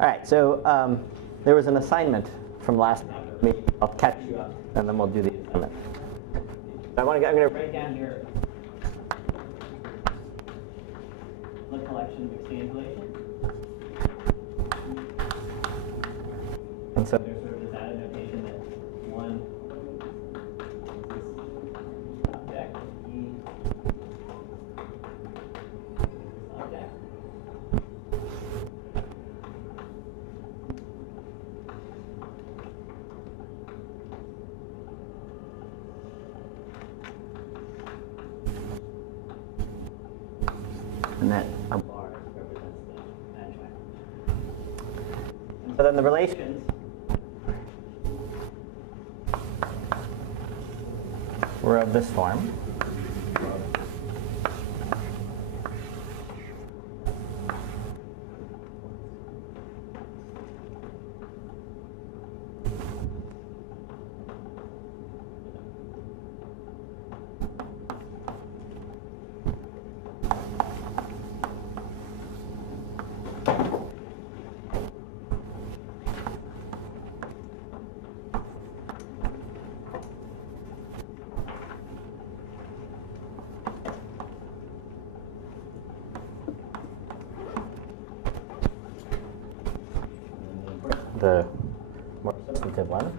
All right, so there was an assignment from last meeting. I'll catch you up, and then we'll do the assignment. I'm going to write down here the collection of exchange relations. And so there's sort of this added notation that one object, E object. And that a bar represents the adjoint. And so then the relations were of this form. The more substantive one.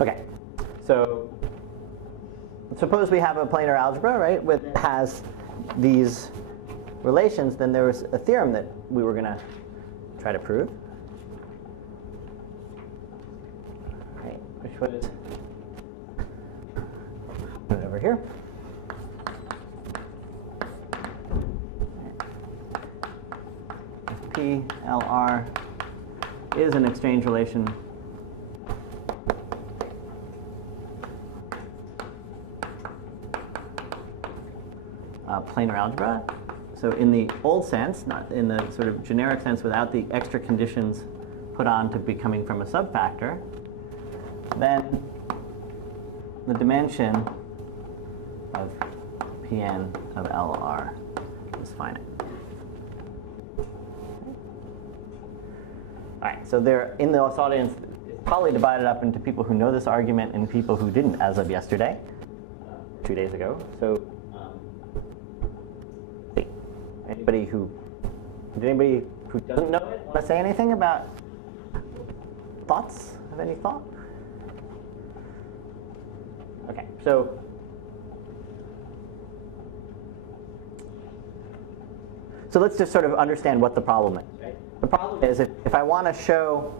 Okay, so suppose we have a planar algebra, right, which has these relations. Then there was a theorem that we were going to try to prove, right, which was put it over here. If PLR is an exchange relation planar algebra. So in the old sense, not in the sort of generic sense without the extra conditions put on to be coming from a subfactor, then the dimension of Pn of LR is finite. All right, so there in this audience, it's probably divided up into people who know this argument and people who didn't as of yesterday, 2 days ago. So anybody who doesn't know it want to say anything about thoughts? Have any thought? Okay, so let's just sort of understand what the problem is. Right? The problem is if I want to show,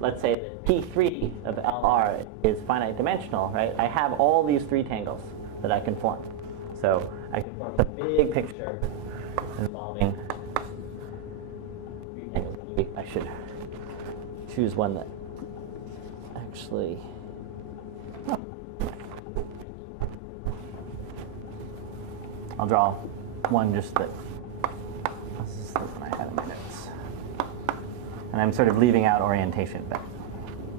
let's say that P3 of LR is finite dimensional, right? I have all these three tangles that I can form. So I can form a big picture involving three tangles. Maybe I should choose one that actually. Oh. I'll draw one just that. This is the one I had in my notes. And I'm sort of leaving out orientation, but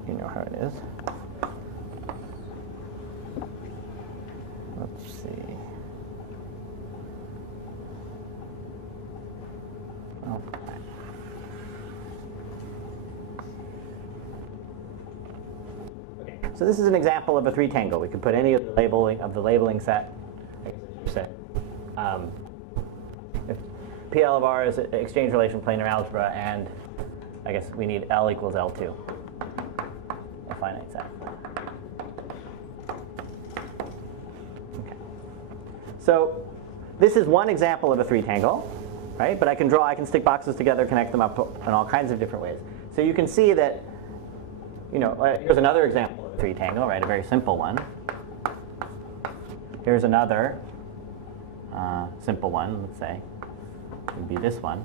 you know how it is. Let's see. Oh. Okay, So this is an example of a three-tangle. We could put any of the labeling set. If PL of R is an exchange relation planar algebra, and I guess we need L equals L2, a finite set. Okay. So this is one example of a three-tangle, right? But I can stick boxes together, connect them up in all kinds of different ways. So you can see that, here's another example of a three-tangle, right? A very simple one. Here's another simple one, let's say. It would be this one.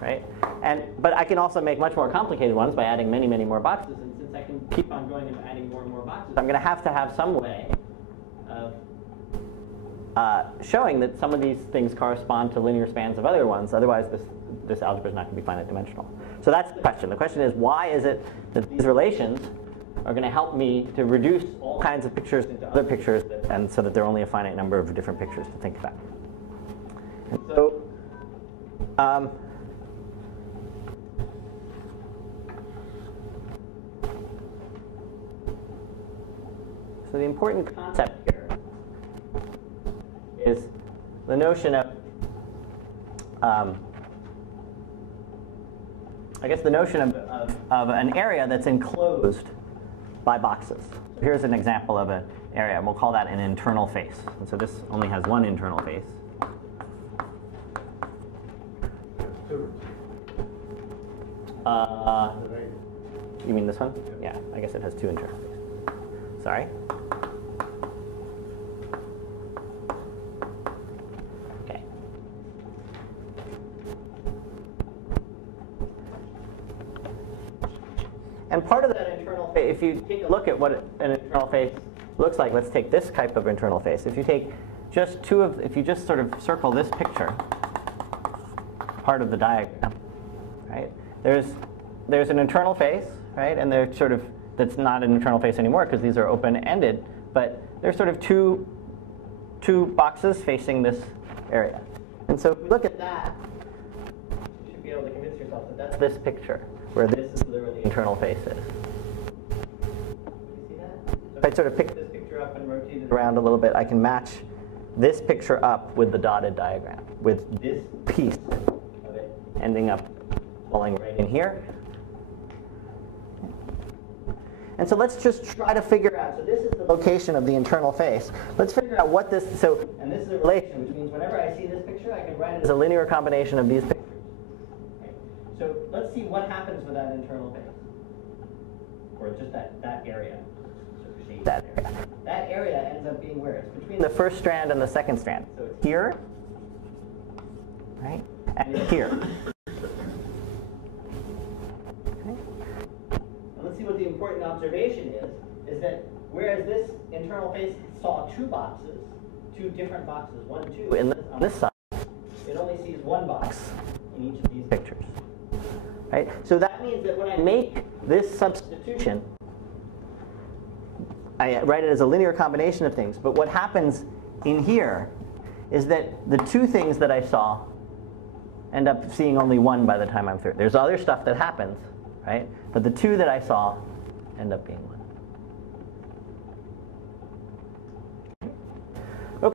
Right? But I can also make much more complicated ones by adding many, many more boxes. And since I can keep on going and adding more and more boxes, I'm going to have some way of showing that some of these things correspond to linear spans of other ones. Otherwise, this algebra is not going to be finite dimensional. So that's the question. The question is, why is it that these relations are going to help me to reduce all kinds of pictures into other pictures, and so that there are only a finite number of different pictures to think about. And so, so the important concept here is the notion of, of an area that's enclosed by boxes. Here's an example of an area, and we'll call that an internal face. And so this only has one internal face. You mean this one? Yeah, I guess it has two internal faces. Sorry. Okay. And part of that internal face, if you take a look at what an internal face looks like, let's take this type of internal face. If you take just if you just sort of circle this picture, part of the diagram, right? There's an internal face, right? And they're sort of, that's not an internal face anymore because these are open-ended, but there's sort of two boxes facing this area. And so if you look at that, you should be able to convince yourself that that's this picture, where this is where the internal face is. You see that? So if I sort of pick this picture up and rotate it around a little bit, I can match this picture up with the dotted diagram, with this piece of it ending up falling right in here. And so let's just try to figure out, so this is the location of the internal face. Let's figure out what this, and this is a relation, which means whenever I see this picture, I can write it as a linear combination of these pictures. Okay. So let's see what happens with that internal face, or just that area. So that area. That area ends up being where? It's between the first strand and the second strand. So it's here, right? And it's here. Let's see what the important observation is that whereas this internal face saw two different boxes, 1, 2, on this side, it only sees one box in each of these pictures. Right? So that means that when I make this substitution, I write it as a linear combination of things, but what happens in here is that the two things that I saw end up seeing only one by the time I'm through. There's other stuff that happens, right? But the two that I saw end up being one.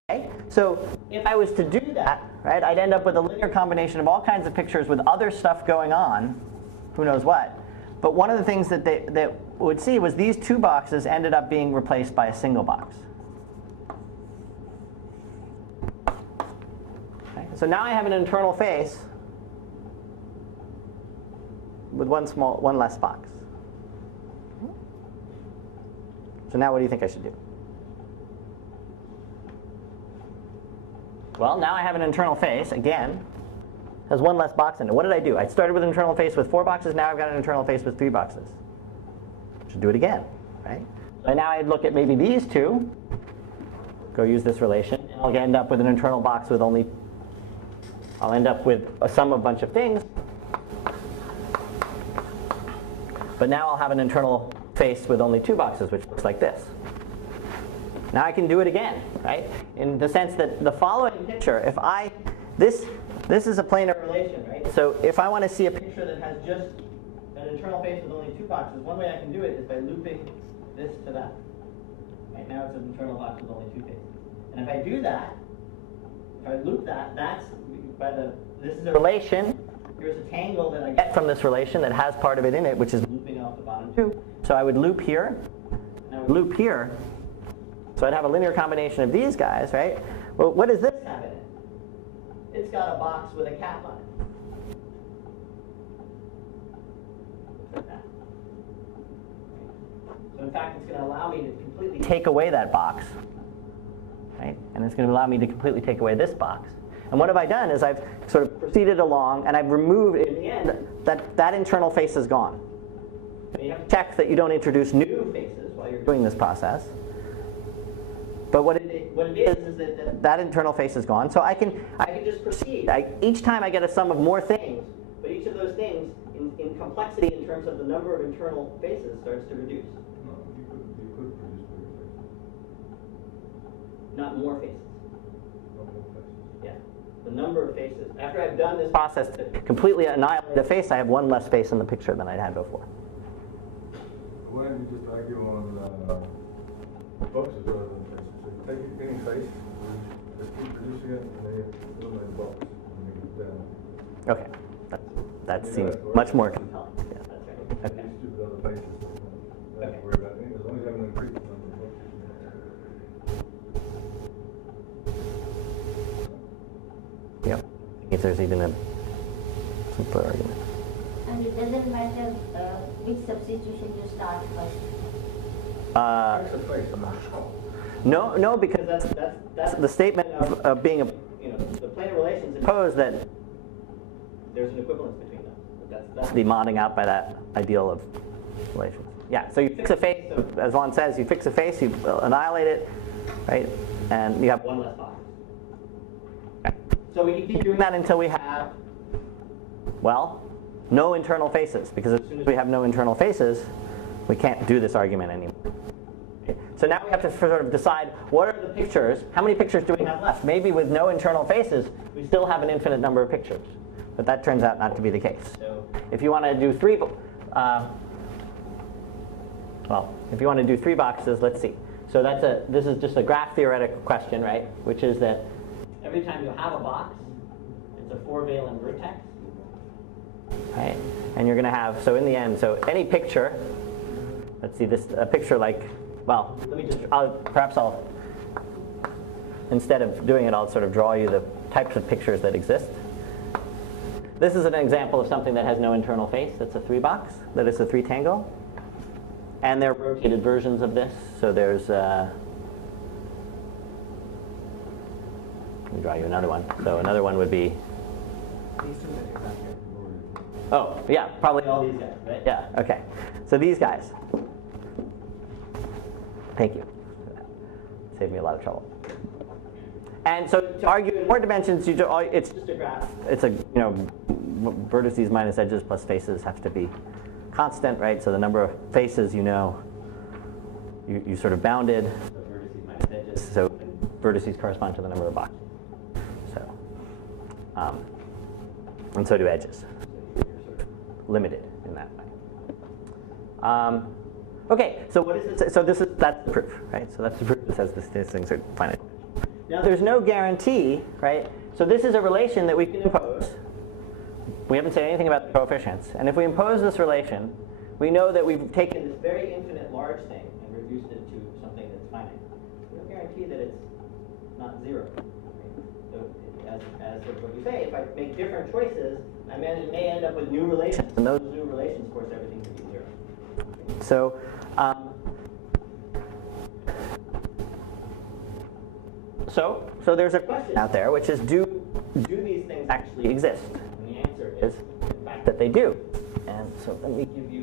Okay, so if I was to do that, right, I'd end up with a linear combination of all kinds of pictures with other stuff going on, who knows what. But one of the things that they would see was these two boxes ended up being replaced by a single box. Okay, so now I have an internal face with one less box. So now what do you think I should do? Well, now I have an internal face, again, has one less box in it. What did I do? I started with an internal face with 4 boxes, now I've got an internal face with 3 boxes. Should do it again, right? So now I'd look at maybe these two, go use this relation, and I'll end up with an internal box with I'll end up with a sum of a bunch of things. But now I'll have an internal face with only 2 boxes, which looks like this. Now I can do it again, right? In the sense that the following picture, this is a planar relation, right? So if I want to see a picture that has just an internal face with only 2 boxes, one way I can do it is by looping this to that. Right now it's an internal box with only 2 faces. And if I do that, if I loop that, this is a relation. Here's a tangle that I get from this relation that has part of it in it, which is looping off the bottom 2. So I would loop here, and I would loop here. So I'd have a linear combination of these guys, right? Well, what does this have in it? It's got a box with a cap on it. Like that. So in fact, it's going to allow me to completely take away that box, right? And it's going to allow me to completely take away this box. And what have I done is I've sort of proceeded along, and I've removed, in the end, that internal face is gone. And you have to check that you don't introduce new faces while you're doing this process. But what it is that internal face is gone. So I can just proceed. Each time I get a sum of more things, but each of those things, in complexity in terms of the number of internal faces, starts to reduce. No, you could produce bigger faces. Not more faces. Not more faces. Yeah. The number of faces. After I've done this process to completely annihilate a face, I have one less face in the picture than I'd had before. Why don't you just argue on boxes rather than faces? So you take any face, just keep producing it, and then you eliminate the box, and you get down. Okay. That seems much more compelling. Yeah, that's right. Okay. You stupid other faces. Don't have to worry about anything, as long as you haven't increased the number of boxes. Yep. If there's even a simpler argument. And it doesn't matter which substitution you start first. No, because that's the statement of being a, the planar relations impose that there's an equivalence between them. That's the modding out by that ideal of relations. Yeah, so you fix a face, as Lon says, you fix a face, you annihilate it, right? And you have one less box. Okay. So we can keep doing that until we have, well, no internal faces, because as soon as we have no internal faces, we can't do this argument anymore. Okay. So now we have to sort of decide what are the pictures, how many pictures do we have left? Maybe with no internal faces, we still have an infinite number of pictures. But that turns out not to be the case. So if you want to do three boxes, let's see. So this is just a graph theoretical question, right? Which is that every time you have a box, it's a 4-valent vertex, right? And you're going to have, so in the end, so any picture, let's see, a picture like, well, perhaps instead of doing it, I'll sort of draw you the types of pictures that exist. This is an example of something that has no internal face. That's a 3-box. That is a 3-tangle. And there are rotated versions of this. So there's, let me draw you another one. So another one would be, oh, yeah, probably all these guys, right? Yeah, okay. So these guys. Thank you. Saved me a lot of trouble. And so to argue in more dimensions, it's just a graph. It's a, vertices minus edges plus faces have to be constant, right? So the number of faces, you sort of bounded. So vertices minus edges. So vertices correspond to the number of boxes. So, and so do edges. So you're sort of limited in that way. Okay, so what is it? So that's the proof, right? So that's the proof that says these things are finite. Now there's no guarantee, right? So this is a relation that we can impose. We haven't said anything about the coefficients. And if we impose this relation, we know that we've taken this very infinite large thing and reduced it to something that's finite. There's no guarantee that it's not 0. Right? So as what we say, if I make different choices, I may end up with new relations. And those new relations force everything to be 0. So, so there's a question out there, which is, do these things actually exist? And the answer is, in fact, that they do. And so let me give you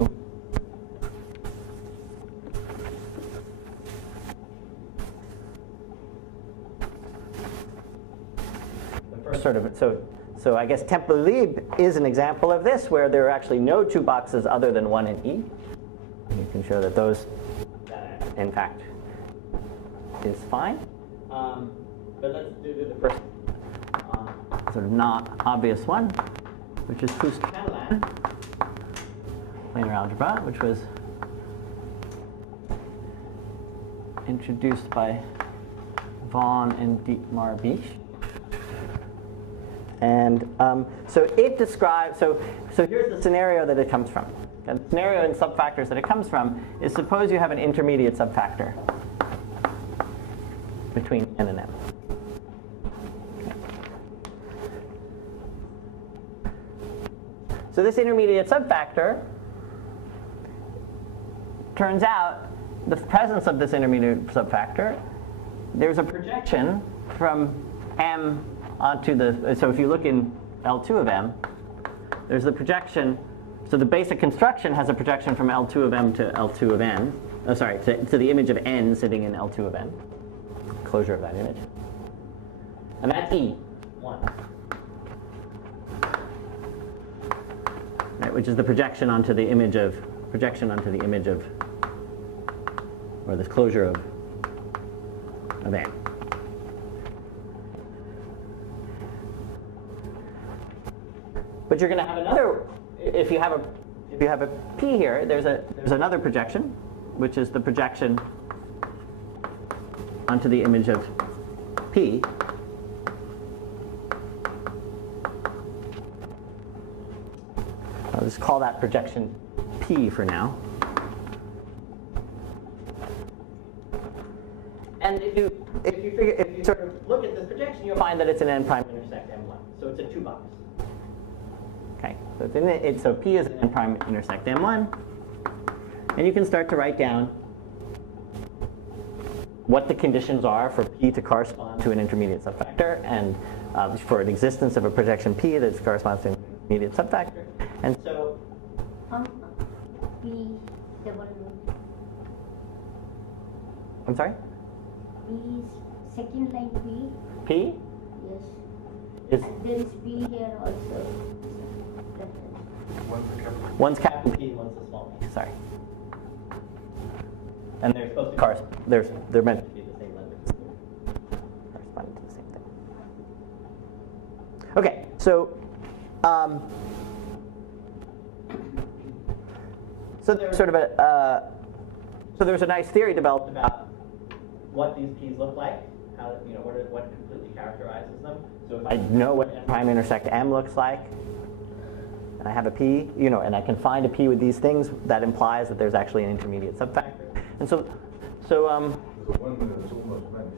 the first sort of, so I guess temporal libre is an example of this, where there are actually no 2 boxes other than 1 in E. You can show that those, in fact, is fine. But let's do the first sort of not obvious one, which is Proust-Catalan. planar algebra, which was introduced by Vaughan and Dietmar Beach. And so it describes, so here's the scenario that it comes from. And the scenario in subfactors that it comes from is, suppose you have an intermediate subfactor between n and m. Okay. So this intermediate subfactor, turns out the presence of this intermediate subfactor, there's a projection from m onto the, so if you look in L2 of m, there's the projection, so the basic construction has a projection from L2 of m to L2 of n, to the image of n sitting in L2 of n, closure of that image. And that's E1. Right, which is the projection onto the image of, or this closure of n. But you're going to have another, if you have a P here, there's another projection, which is the projection onto the image of P. I'll just call that projection P for now. And if you sort of look at this projection, you'll find that it's an n prime intersect m1. So it's a 2-box. Okay, so P is an n prime intersect m1, and you can start to write down what the conditions are for P to correspond to an intermediate subfactor, and for an existence of a projection P that corresponds to an intermediate subfactor. And so P double. I'm sorry? P is second line P. P? Yes. Is And there is P here also. one's capital P, one's a small p. Sorry. And they're supposed to correspond. They're meant to be the same limits. Corresponding to the same thing. Okay, so so there's sort of so there's a nice theory developed about what these P's look like, how, what completely characterizes them. So if I know what n prime intersect m looks like, and I have a P, and I can find a P with these things, that implies that there's actually an intermediate subfactor. And so So 1 minute is almost vanished.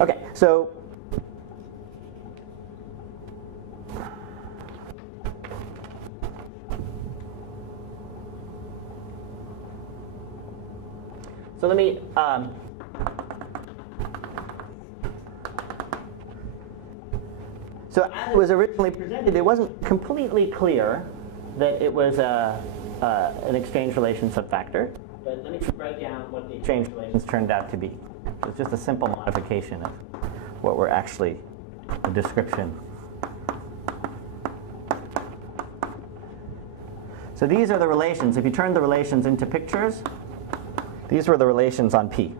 okay, so let me so as it was originally presented, it wasn't completely clear that it was an exchange relation subfactor. But let me write down what the exchange relations turned out to be. So it's just a simple modification of what were actually a description. So these are the relations. If you turn the relations into pictures, these were the relations on P.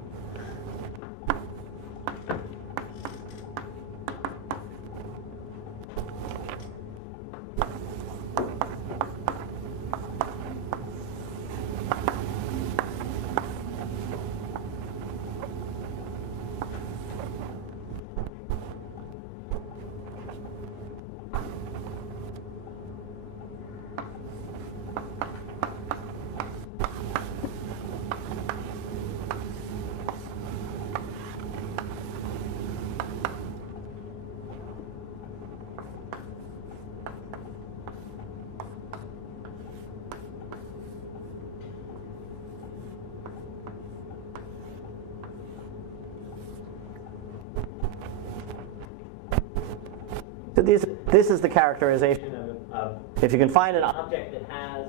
So this is the characterization of if you can find an object that has,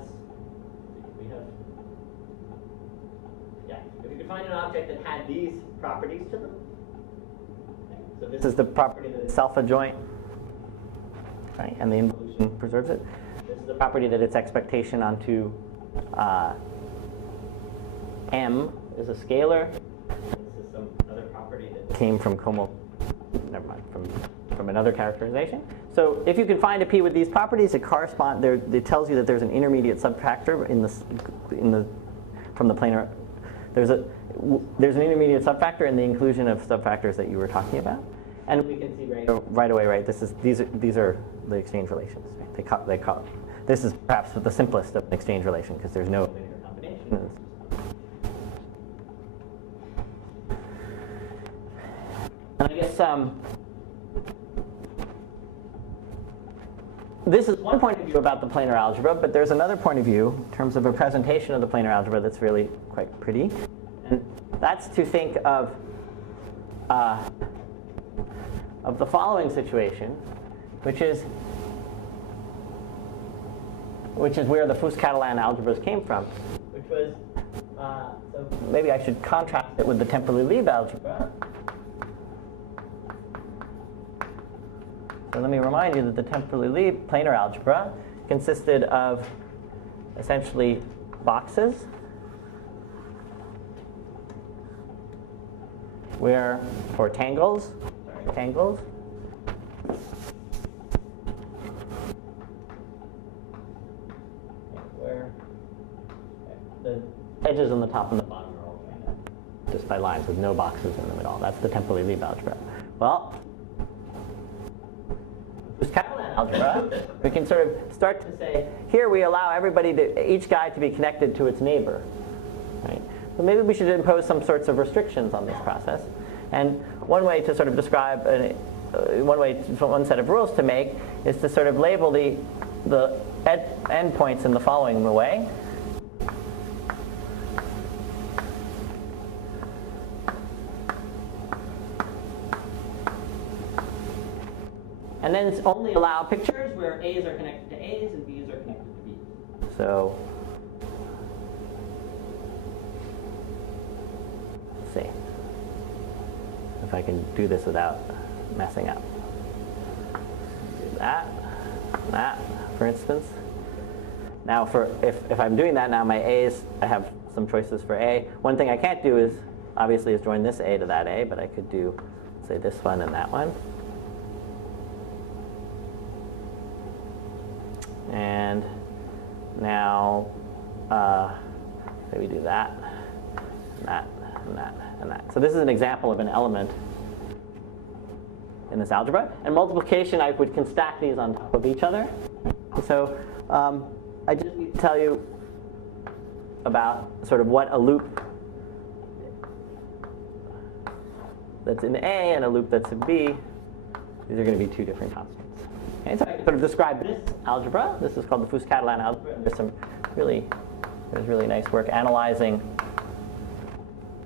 if you can find an object that had these properties to them. Okay, so this is the property that it's self-adjoint, right, and the involution preserves it. This is the property that its expectation onto M is a scalar. This is some property that came from never mind, from another characterization. So if you can find a P with these properties, it corresponds. It tells you that there's an intermediate subfactor from the planar. There's an intermediate subfactor in the inclusion of subfactors that you were talking about, and we can see right away, right? These are the exchange relations. Right? They call this is perhaps the simplest of an exchange relation because there's no linear combination. And I guess this is one point of view about the planar algebra, but there's another point of view in terms of a presentation of the planar algebra that's really quite pretty. And that's to think of the following situation, which is where the Fuchs-Catalan algebras came from, which was, so maybe I should contrast it with the temporally-Lieb algebra. So let me remind you that the temporally-Lieb planar algebra consisted of essentially boxes where, for tangles, where the edges on the top and the bottom are all joined just by lines with no boxes in them at all. That's the temporally-Lieb algebra. Well, Fuchs-Catalan algebra, we can sort of start to say, here we allow each guy to be connected to its neighbor. Right? So maybe we should impose some sorts of restrictions on this process. And one way to sort of describe, one set of rules to make is to sort of label the endpoints in the following way. And then it's only allow pictures where A's are connected to A's and B's are connected to B's. So let's see if I can do this without messing up. Do that, for instance. Now, if I'm doing that now, my A's, I have some choices for A. One thing I can't do is obviously join this A to that A, but I could do, say, this one and that one. And now, maybe do that, and that, and that, and that. So this is an example of an element in this algebra. And multiplication, I can stack these on top of each other. So I just need to tell you about sort of what a loop that's in A and a loop that's in B. These are going to be two different constants. Okay, so I can sort of describe this algebra. This is called the Fuchs-Catalan algebra. There's really nice work analyzing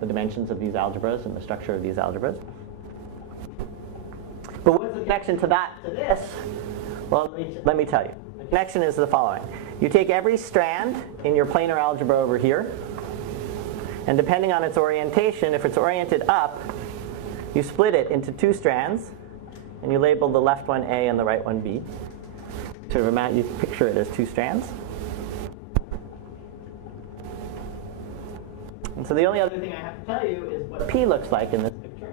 the dimensions of these algebras and the structure of these algebras. But what's the connection to this? Well, let me tell you. The connection is the following. You take every strand in your planar algebra over here, and depending on its orientation, if it's oriented up, you split it into two strands, and you label the left one A and the right one B. You picture it as two strands. And so the only other thing I have to tell you is what P looks like in this picture.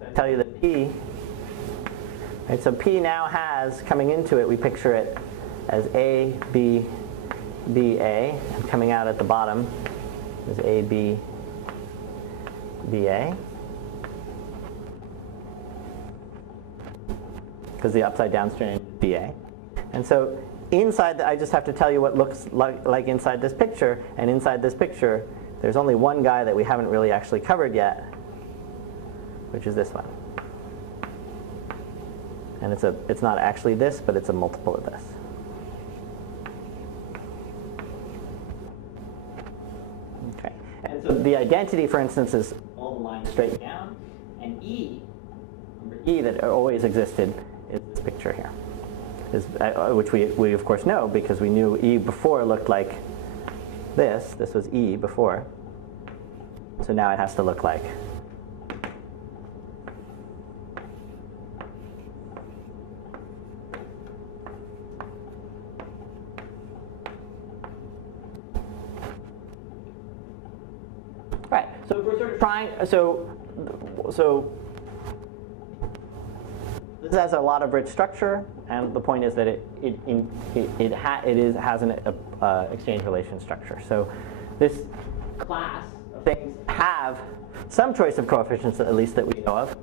So I tell you that P, right, so P now has, coming into it, we picture it as A, B, B, A, and coming out at the bottom is A, B, B, A. Because the upside down strand is BA. And so inside, I just have to tell you what looks like inside this picture. And inside this picture, there's only one guy that we haven't really actually covered yet, which is this one. And it's not actually this, but it's a multiple of this. Okay. And so the identity, for instance, is all the lines straight down. And E, remember E that always existed, is this picture here, which we of course know because we knew E before looked like this. This was E before. So now it has to look like right. So if we're sort of trying, so this has a lot of rich structure, and the point is that it has an exchange relation structure. So this class of things have some choice of coefficients, at least that we know of,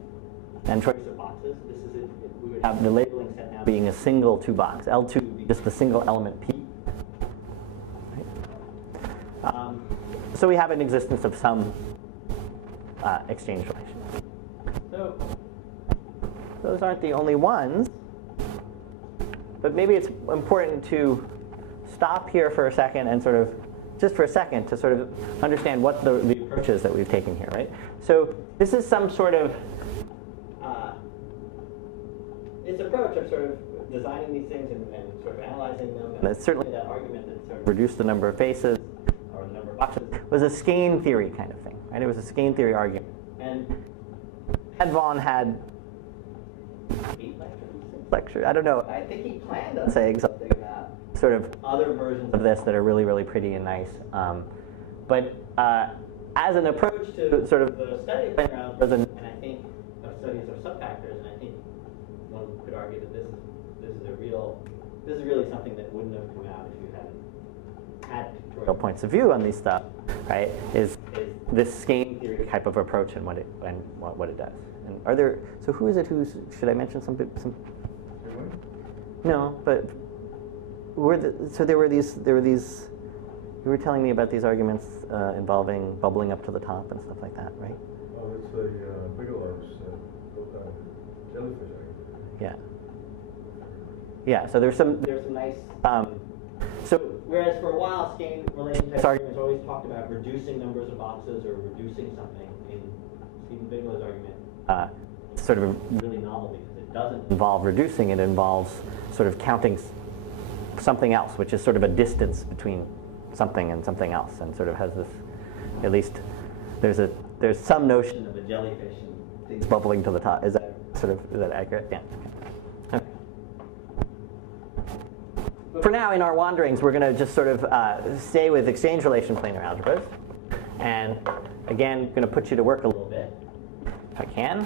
and choice of boxes. This is it. We would have the labeling set now being a single 2-box. L2 would be just the single element P. Right? So we have an existence of some exchange relation. So those aren't the only ones, but maybe it's important to stop here for a second and sort of, just for a second, to sort of understand what the approaches that we've taken here, right? So this is some sort of, this approach of sort of designing these things and sort of analyzing them, and it's certainly that argument that sort of reduced the number of faces, or the number of boxes, was a skein theory kind of thing, right? It was a skein theory argument. And Ed Vaughan had 8 lectures, I don't know. I think he planned on saying something about sort of other versions of this that are really, really pretty and nice. But as an approach to sort of the study of planar algebras, and I think of studies of subfactors, and I think one could argue that this is really something that wouldn't have come out if you hadn't had pictorial points of view on these stuff, right? Is this skein theory type of approach and what it does. And are there? So who is it? Should I mention some? No, but there were these. You were telling me about these arguments involving bubbling up to the top and stuff like that, right? Oh, it's a Bigelow's jellyfish argument. Yeah. Yeah. So there's some nice. So whereas for a while, skein relation type arguments always talked about reducing numbers of boxes or reducing something. In Stephen Bigelow's argument, it's sort of really novel because it doesn't involve reducing; it involves sort of counting something else, which is sort of a distance between something and something else, and sort of has this. At least there's some notion of a jellyfish and things bubbling to the top. Is that accurate? Yeah. Okay. For now, in our wanderings, we're going to just sort of stay with exchange relation planar algebras, and again, going to put you to work a little bit, if I can.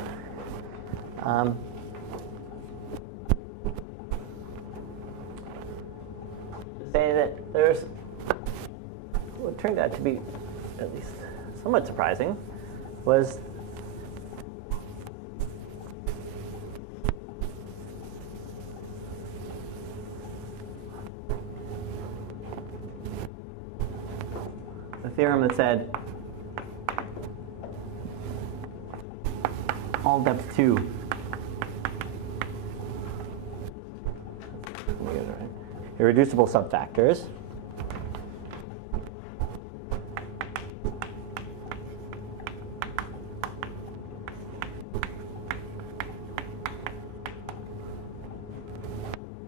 To say that there's what turned out to be at least somewhat surprising was the theorem that said all depth 2 irreducible subfactors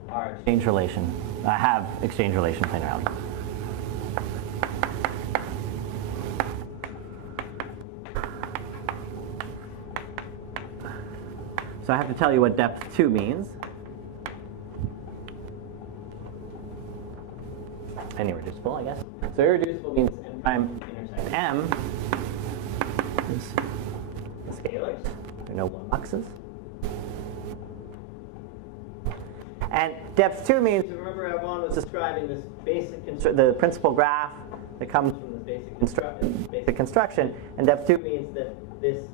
are exchange relation, have exchange relation planar algebra. So I have to tell you what depth 2 means. And irreducible, I guess. So irreducible means n prime intersect m is the scalars. There are no boxes. And depth 2 means, remember Vaughan was describing this basic, the principal graph that comes from this basic construction, and depth 2 means that this,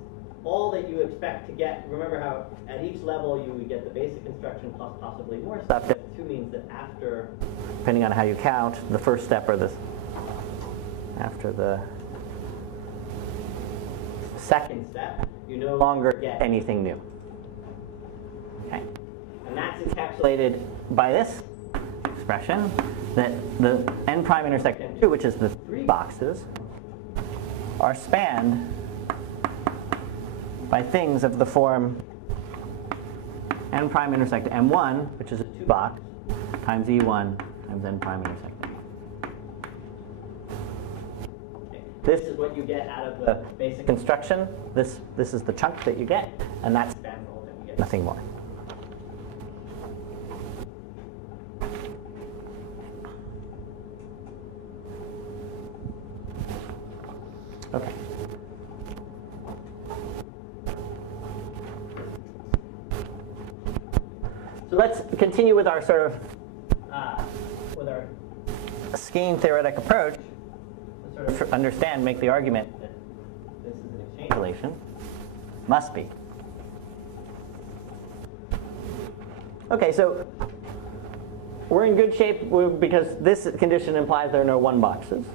all that you expect to get, remember how at each level you would get the basic construction plus possibly more stuff. Depth 2 means that after, depending on how you count, the first step or after the second step, you no longer get anything new. Okay? And that's encapsulated by this expression, that the n prime intersect n2, which is the 3 boxes, are spanned by things of the form n prime intersect m1, which is a 2-box, times e1 times n prime intersect m. Okay. This is what you get out of the basic construction. This is the chunk that you get, and that's spanned all, and you get nothing more. Okay. So let's continue with our sort of with our scheme theoretic approach to sort of understand, make the argument that this is an exchange relation. Must be. Okay, so we're in good shape because this condition implies there are no 1 boxes.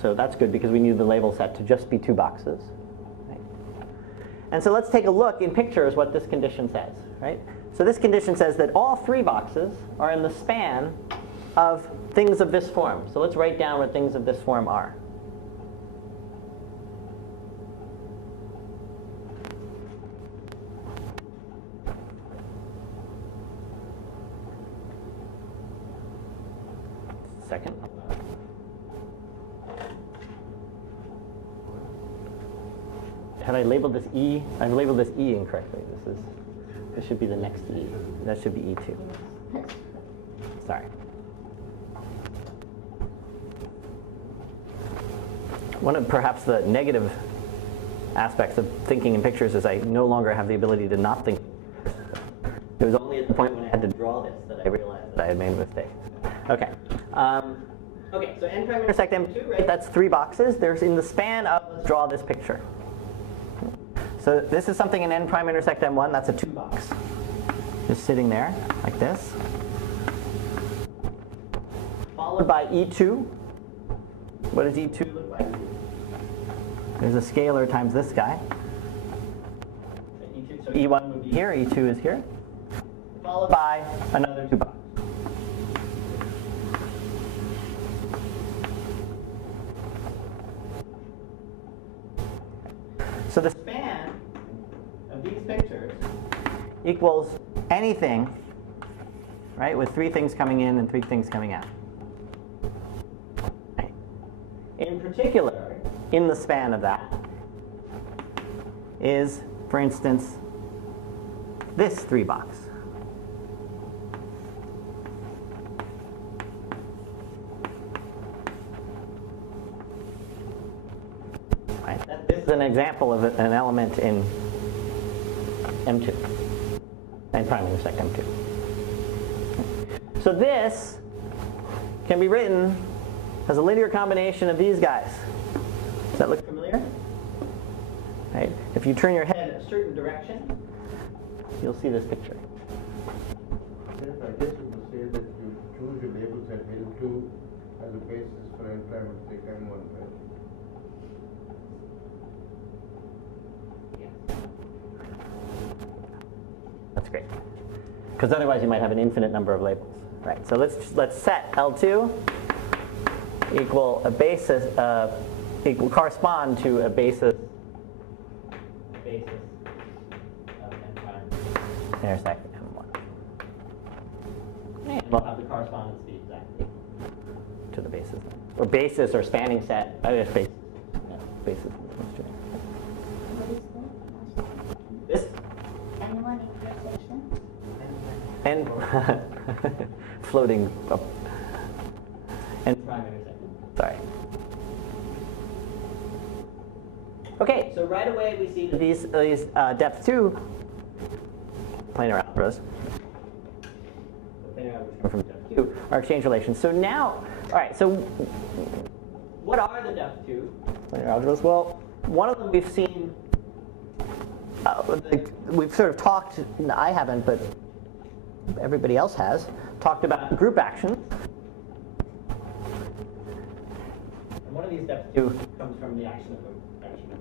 So that's good because we need the label set to just be 2 boxes. Right? And so let's take a look in pictures what this condition says. Right? So this condition says that all 3 boxes are in the span of things of this form. So let's write down what things of this form are. Second. Have I labeled this E? I've labeled this E incorrectly. This should be the next E. That should be E2. Sorry. One of perhaps the negative aspects of thinking in pictures is I no longer have the ability to not think. It was only at the point when I had to draw this that I realized that I had made a mistake. Okay. Okay, so n prime intersect m2, right? That's 3 boxes. There's in the span of, let's draw this picture. So this is something in n prime intersect m1. That's a 2 box. Just sitting there, like this. Followed by E2. What does E2 look like? There's a scalar times this guy. So E1 would be here, E2 is here. Followed by another 2 box. So the span of these pictures equals anything, right, with 3 things coming in and 3 things coming out. Right. In particular, in the span of that is, for instance, this 3 box. Right. This is an example of an element in M2, n prime intersect M2. So this can be written as a linear combination of these guys. Does that look familiar? Right. If you turn your head in a certain direction, you'll see this picture. Yes, I guess you would say that you choose your labels at L2 as a basis for n prime intersect M1, right? That's great. Because otherwise you might have an infinite number of labels. Right. So let's set L2 equal a basis equal correspond to a basis of n prime intersect M1. And we'll have the correspondence be exactly to the basis. Or basis or spanning set. I guess basis. Yeah, basis. What is that? This N1 intersection? and floating up. And prime intersection. Sorry. Okay, so right away we see that these depth 2 planar algebras, planar algebras come from depth 2, are exchange relations. So now, all right, so what are the depth 2 planar algebras? Well, one of them we've seen, we've sort of talked, I haven't, but everybody else has, talked about group actions. And one of these depth 2 comes from the action of a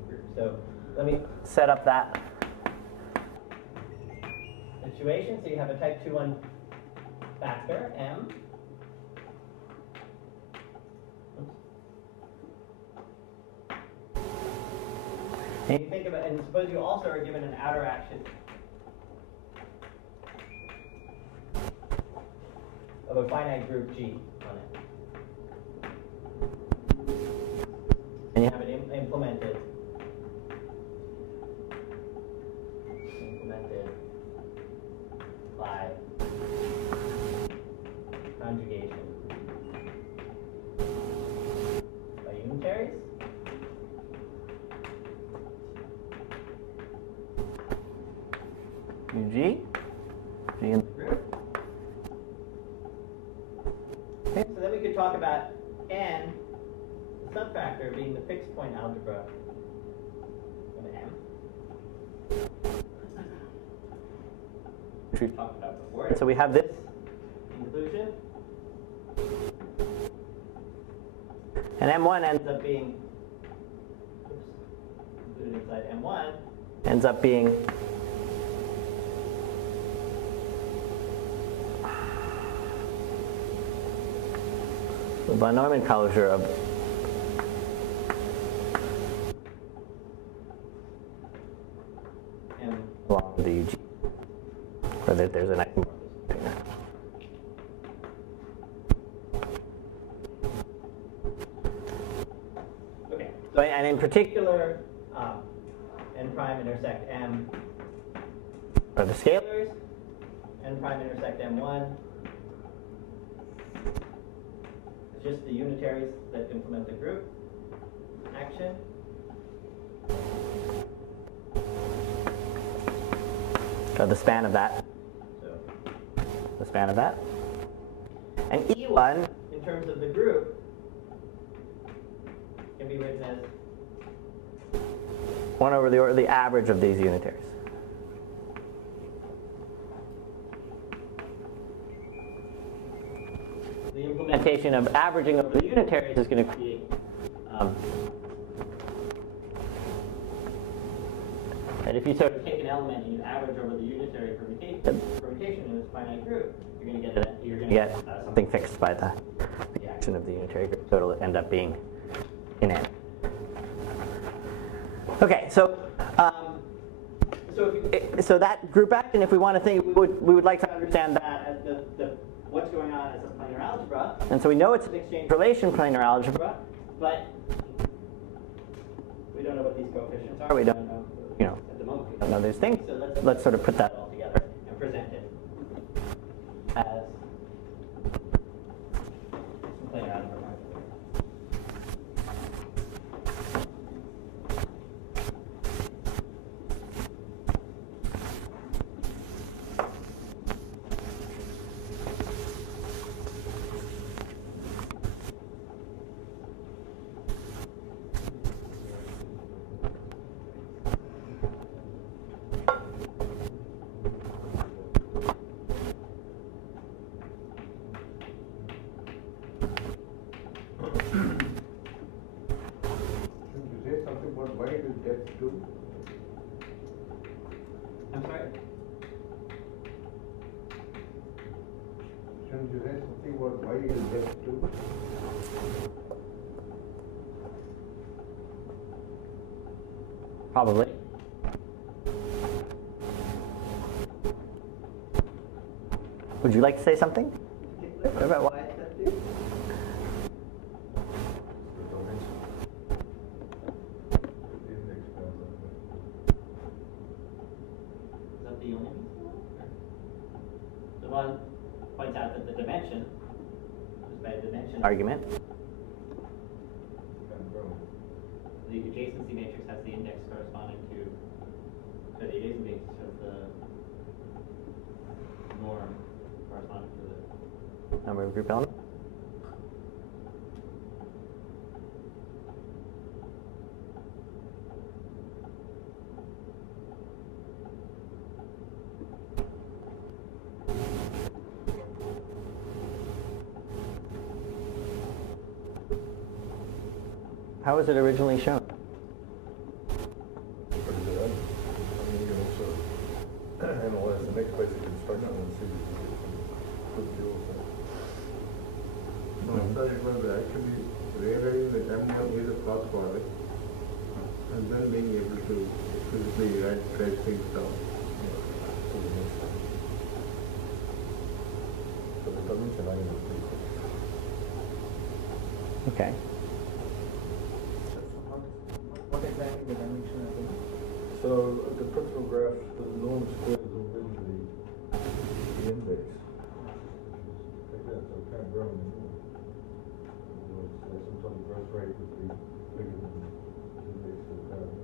group. So let me set up that situation. So you have a type 2-1 factor, M. And you think about, and suppose you also are given an outer action of a finite group G on it. And you have it implemented by conjugation by unitaries. UG, G in the group. could talk about n, the subfactor, being the fixed point algebra of M, which we've talked about before. So we have this inclusion, and M1 ends up being, included inside M1, ends up being the von Neumann closure of M along the UG, or that there's an isomorphism between that. Okay, so and in particular, n prime intersect M are the scalars, n prime intersect M1. Just the unitaries that implement the group action. So the span of that. So the span of that. And E1, in terms of the group, can be written as 1 over the average of these unitaries. The implementation of averaging over the unitaries is going to create and if you sort of take an element and you average over the unitary permutation in this finite group, you're going to get something fixed by the action of the unitary group. So it'll end up being in N. Okay, so so that group action, if we want to think, we would like to understand that as what's going on as a planar algebra. And so we know it's an exchange relation planar algebra, but we don't know what these coefficients are. We don't know, at the moment we don't know these things. So let's sort of put that all together and present it as some planar algebra. I'm sorry? Shouldn't you say something about why it is just 2? Probably. Would you like to say something about why it's just 2? The only the one points out that the dimension is by a dimension argument. The adjacency matrix has the index corresponding to the adjacency matrix of the norm corresponding to the number of group elements. How was it originally shown? What is it? I mean, you can also analyze the next basic construction and see what the deal with that. So it was actually realizing that M1 is a cross product and then being able to physically write things down. So the dimension argument is pretty quick. Okay. What exactly the dimension of it? So the principal graph, the norm squares over into the index. Like that, so kind of growing in the like some sort of growth rate would be bigger than the index of the graph.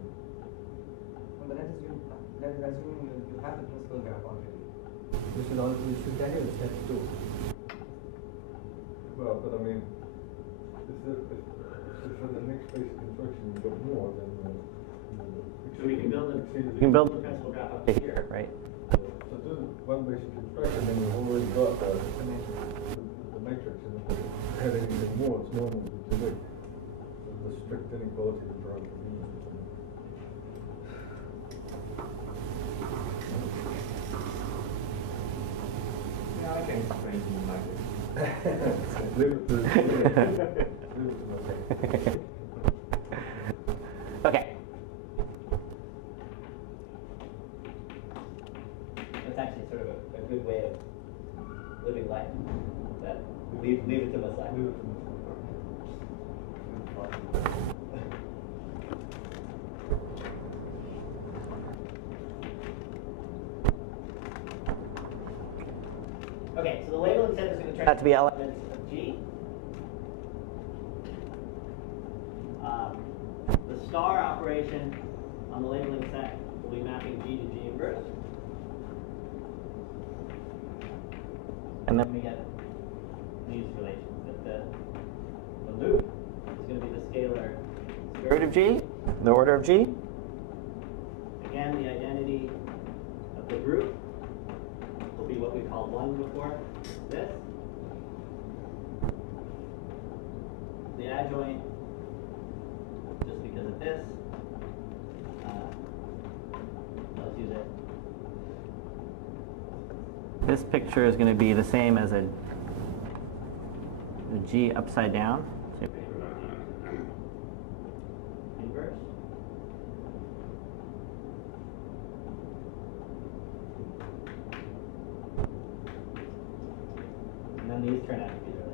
Well, that is assuming you have the principal graph already. You should tell you step 2. Well, but I mean, If for the next phase of construction you got more, then So we can build you can build the principal graph up to here, right? So do one basic construction, then you've already got the matrix, and if you had anything more, it's normal to do. The strict inequality of drive convenience. Yeah, I can explain to you like this. Leave it to myself. Okay. That's actually sort of a good way of living life. That leave it to myself. Leave it to myself. Okay, so the labeling set is going to turn out to be elements of G. The star operation on the labeling set will be mapping G to G inverse. And then we get these relations. That the loop is going to be the scalar square root of G, the order of G. Again, the identity of the group will be what we called 1 before this. The adjoint, just because of this, let's use it. This picture is going to be the same as a G upside down. Inverse. And then these turn out to be the relations.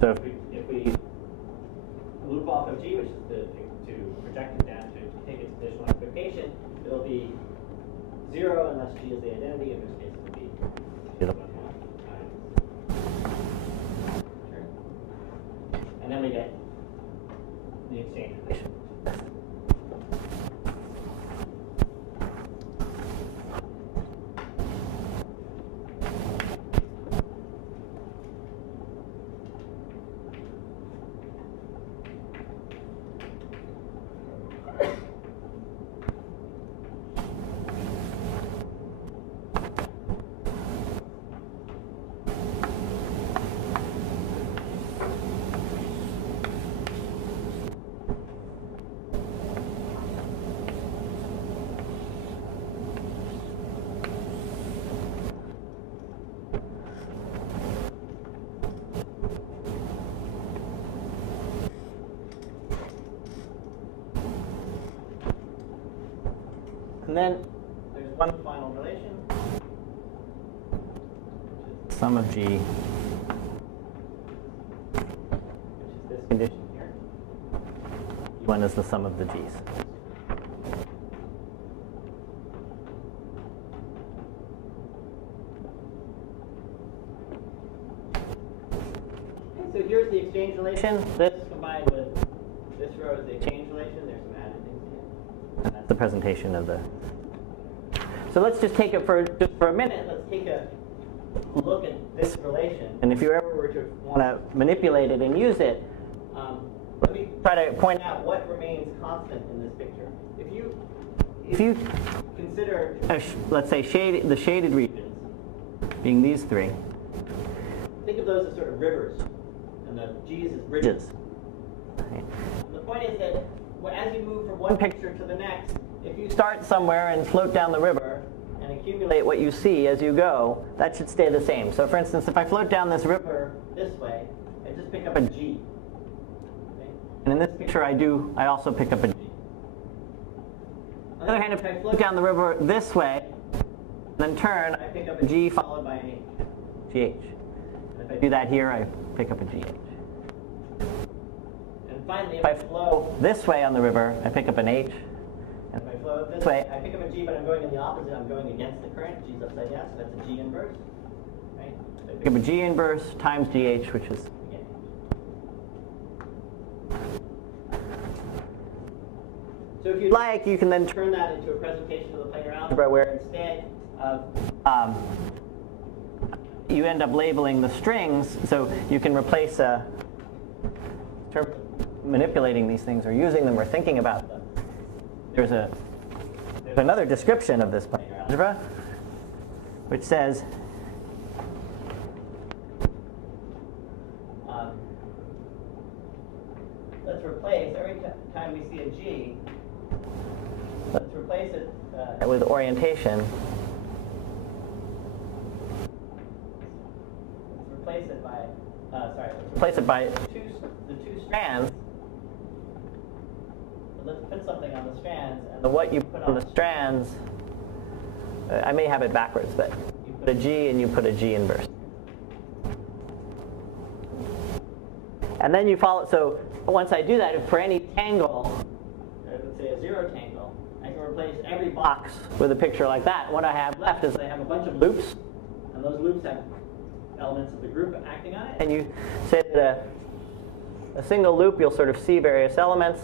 So if we loop off of G, which is to project it down to take its additional expectation, it will be 0 unless G is the identity, in which case it will be 0. And then we get the exchange relation. And then there's one final relation, which is sum of G, which is this condition here. One is the sum of the G's. So here's the exchange relation. This combined with this row is the exchange relation. There's some added things here. And that's the presentation of the. So let's just take it just for a minute. Let's take a look at this relation. And if you ever were to want to manipulate it and use it, let me try to point out what remains constant in this picture. If you consider, let's say, the shaded regions being these three, think of those as sort of rivers, and the G's as bridges. Right? And the point is that as you move from one picture to the next, if you start somewhere and float down the river and accumulate what you see as you go, that should stay the same. So for instance, if I float down this river this way, I just pick up a G. Okay? And in this picture I also pick up a G. On the other hand, if I float down the river this way, and then turn, I pick up a G followed by an H, GH. And if I do that here, I pick up a GH. And finally, if I flow this way on the river, I pick up an H. And if I flow this way, I pick up a G, but I'm going in the opposite. I'm going against the current. G's upside down, so that's a G inverse. Right? If Give a G inverse times GH, which is so if you'd like, you can then turn that into a presentation of the planar algebra where instead of you end up labeling the strings, so you can replace manipulating these things or using them or thinking about them. There's another description of this planar algebra, which says let's replace every time we see a G. Let's replace it with orientation. Let's replace it by the two strands. So let's put something on the strands, and what you put on the strands, I may have it backwards, but you put a G and you put a G inverse. And then you follow, so once I do that, if for any tangle, let's say a zero tangle, I can replace every box with a picture like that. What I have left is I have a bunch of loops, and those loops have elements of the group acting on it. And you say that a single loop, you'll sort of see various elements.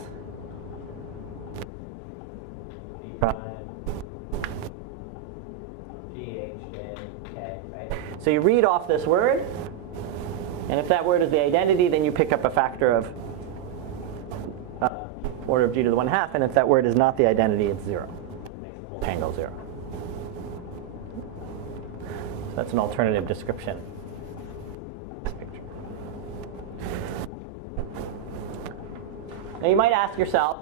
G, H, J, K, right? So you read off this word, and if that word is the identity, then you pick up a factor of order of G to the 1/2, and if that word is not the identity, it's 0. It makes the whole tangle 0. So that's an alternative description. Now you might ask yourself,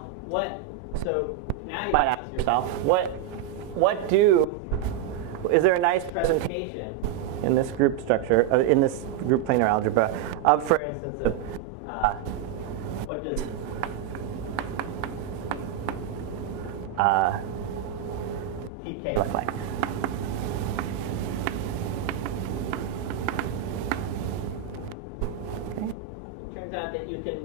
is there a nice presentation in this group structure, in this group planar algebra, of, for instance, of what does TK look like? Okay. Turns out that you can,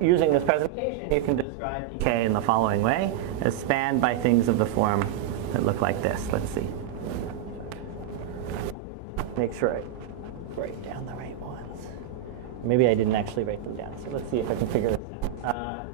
using this presentation, you can describe TK in the following way, as spanned by things of the form that look like this. Let's see. Make sure I write down the right ones. Maybe I didn't actually write them down. So let's see if I can figure this out.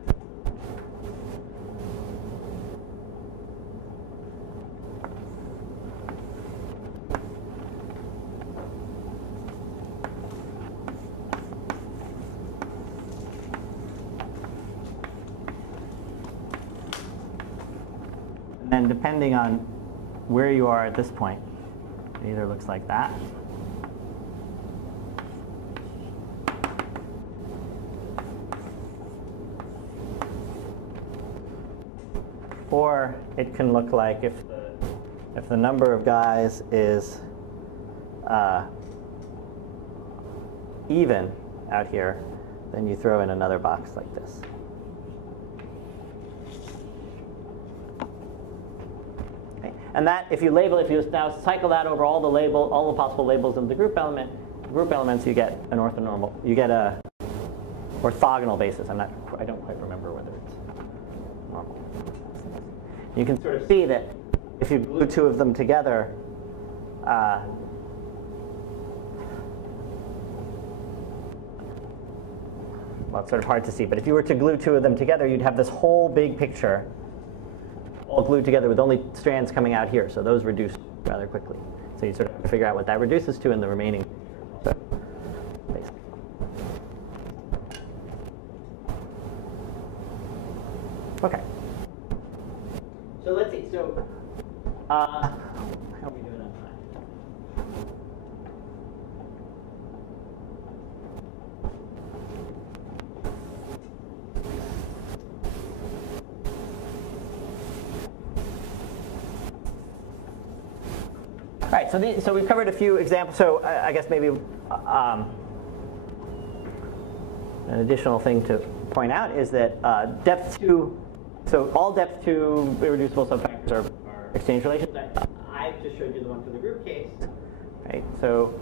And then depending on where you are at this point, it either looks like that, or it can look like if the number of guys is even out here, then you throw in another box like this. And that, if you now cycle that over all the possible labels of the group elements, you get an orthonormal. You get a orthogonal basis. I don't quite remember whether it's normal. You can sort of see that if you glue two of them together, well, it's sort of hard to see, but if you were to glue two of them together, you'd have this whole big picture all glued together with only strands coming out here, so those reduce rather quickly. So you sort of have to figure out what that reduces to in the remaining. So, basically. Okay. So let's see. So, how are we doing on time? All right, so we've covered a few examples. So I guess maybe an additional thing to point out is that depth 2, so all depth 2 irreducible subfactors are exchange relations. I just showed you the one for the group case, right? So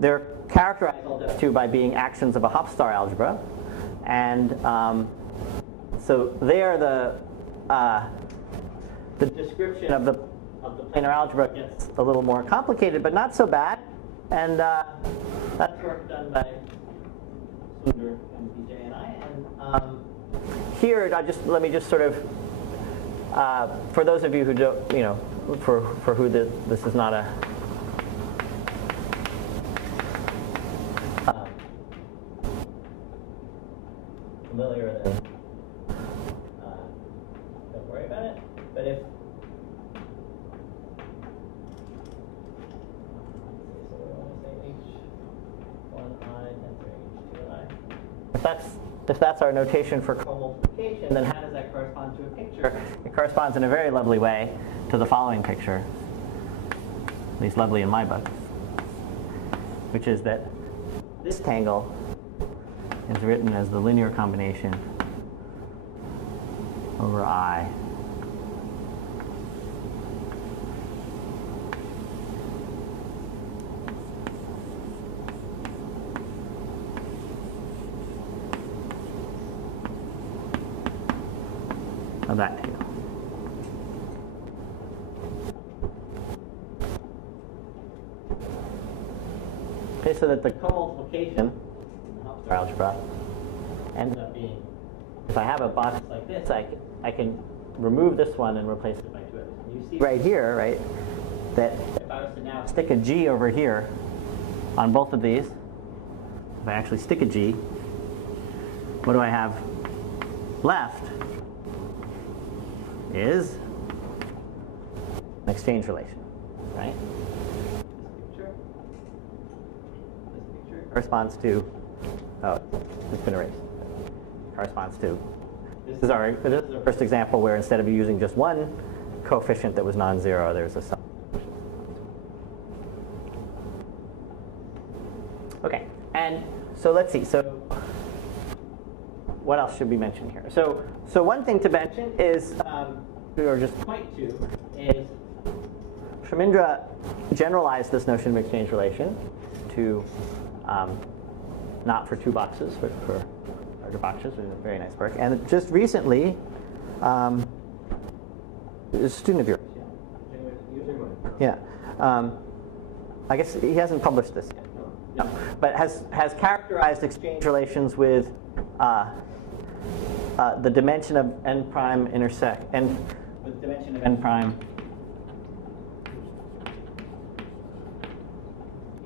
they're characterized, all depth 2, by being actions of a Hofstar algebra, and so they are the description of of the planar algebra gets a little more complicated, but not so bad. And that's work done by Sundar and BJ and I. And here, let me just sort of, for those of you who don't, for who this is not a familiar, then don't worry about it. But if if that's our notation for co-multiplication, then how does that correspond to a picture? It corresponds in a very lovely way to the following picture, at least lovely in my book, which is that this tangle is written as the linear combination over I of that table. Okay, so that the co-multiplication of algebra ends up being, if I have a box like this, I can remove this one and replace it by two others. And you see right here, right, that if I was to now stick a G over here on both of these, if I actually stick a G, what do I have left? Is an exchange relation, right? This picture corresponds to, oh, it's been erased. Corresponds to, this is our first example where instead of using just one coefficient that was non-zero, there's a sum. Okay, and so let's see. So what else should we mention here? So one thing to mention is, or just point to, is Shamindra generalized this notion of exchange relation to not for two boxes, but for larger boxes, which is a very nice work. And just recently, a student of yours. Yeah. I guess he hasn't published this yet. No. But has characterized exchange relations with the dimension of n prime intersect, and with the dimension of n prime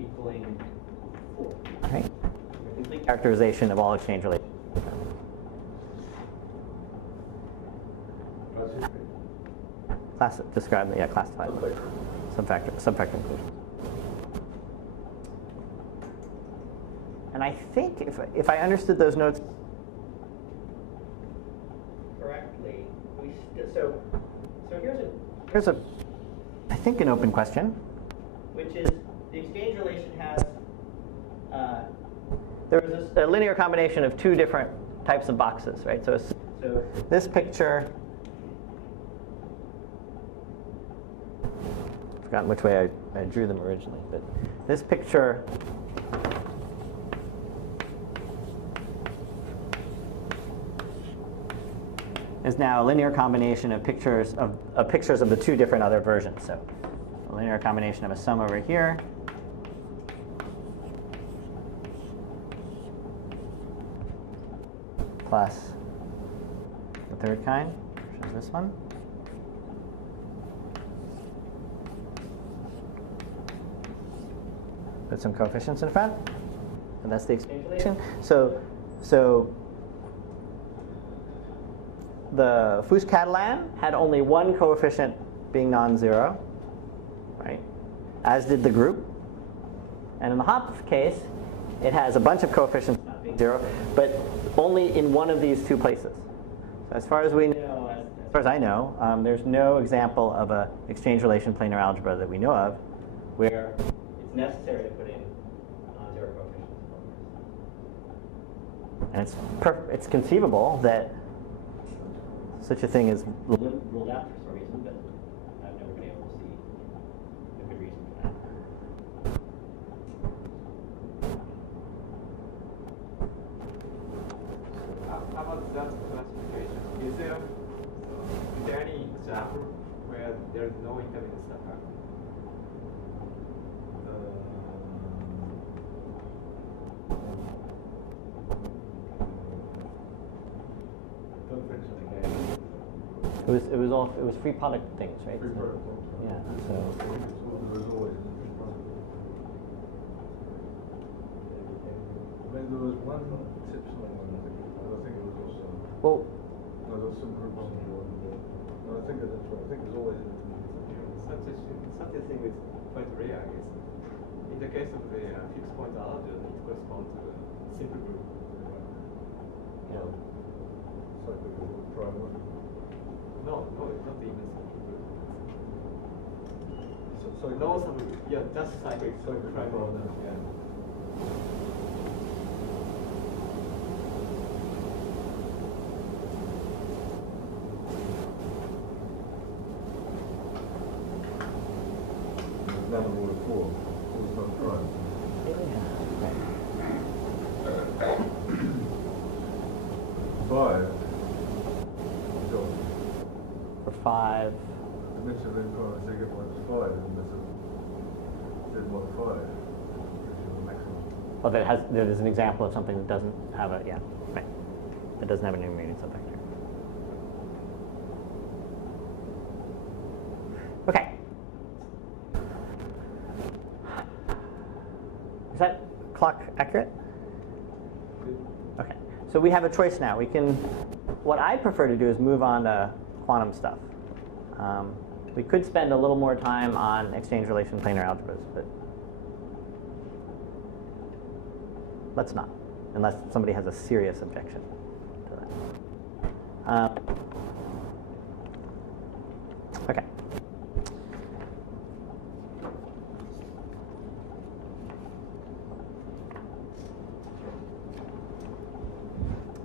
equaling 4. Right? A complete characterization of all exchange relations. Describe, yeah, classified. Subfactor inclusion. And I think if I understood those notes correctly, so here's a I think an open question, which is the exchange relation has there was a linear combination of two different types of boxes, right? So this picture, I've forgotten which way I drew them originally, but this picture is now a linear combination of pictures of the two different other versions. So a linear combination of a sum over here plus the third kind, which is this one. Put some coefficients in front, and that's the exchange relation. So the Fuchs-Catalan had only one coefficient being non-zero, right? As did the group. And in the Hopf case, it has a bunch of coefficients not being zero, but only in one of these two places. So as far as we know, as far as I know, there's no example of an exchange relation planar algebra that we know of where it's necessary to put in non-zero coefficients. And it's conceivable that such a thing is ruled out for some reason, but I've never been able to see a good reason for that. How about that classification? Is there any example where There is no intermittent stuff happening. Don't mention again. It was free product things, right? Free product. Yeah. So. There was always an free product. I mean, there was one tip something on it. I think it was also. Well. No, there was some groups involved. No, I think that's right. I think there's always an Such a thing with point array is, in the case of the fixed point algebra, it corresponds to the simple group. Yeah. It's like a prime. No, it's not even simple group. So No, yeah, just cyclic prime order. Yeah. Now the rule of 4. It's not prime. Five. Go. For 5. Dimension of n-prime, so you get minus 5, and there's a Z mod 5. Gives you the maximum. Well, that is an example of something that doesn't have a, right. That doesn't have an intermediate subvector. Okay. Is that clock accurate? Okay. So we have a choice now. We can, what I prefer to do is move on to quantum stuff. We could spend a little more time on exchange relation planar algebras, but let's not, unless somebody has a serious objection to that. Okay.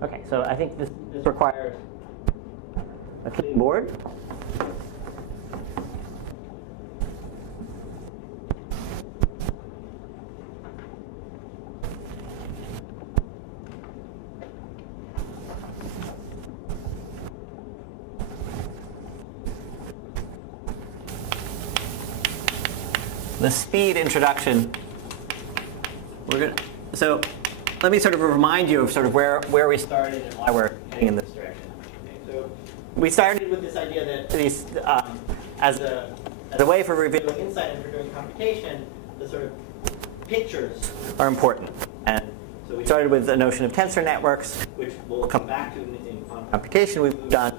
Okay, so I think this requires a clean board. The speed introduction. So let me sort of remind you of sort of where we started and why we're heading in this direction. Okay, so we started with this idea that these, as a way for revealing insight and for doing computation, the sort of pictures are important. And so we started with the notion of tensor networks, which we'll come back to in quantum computation. We moved on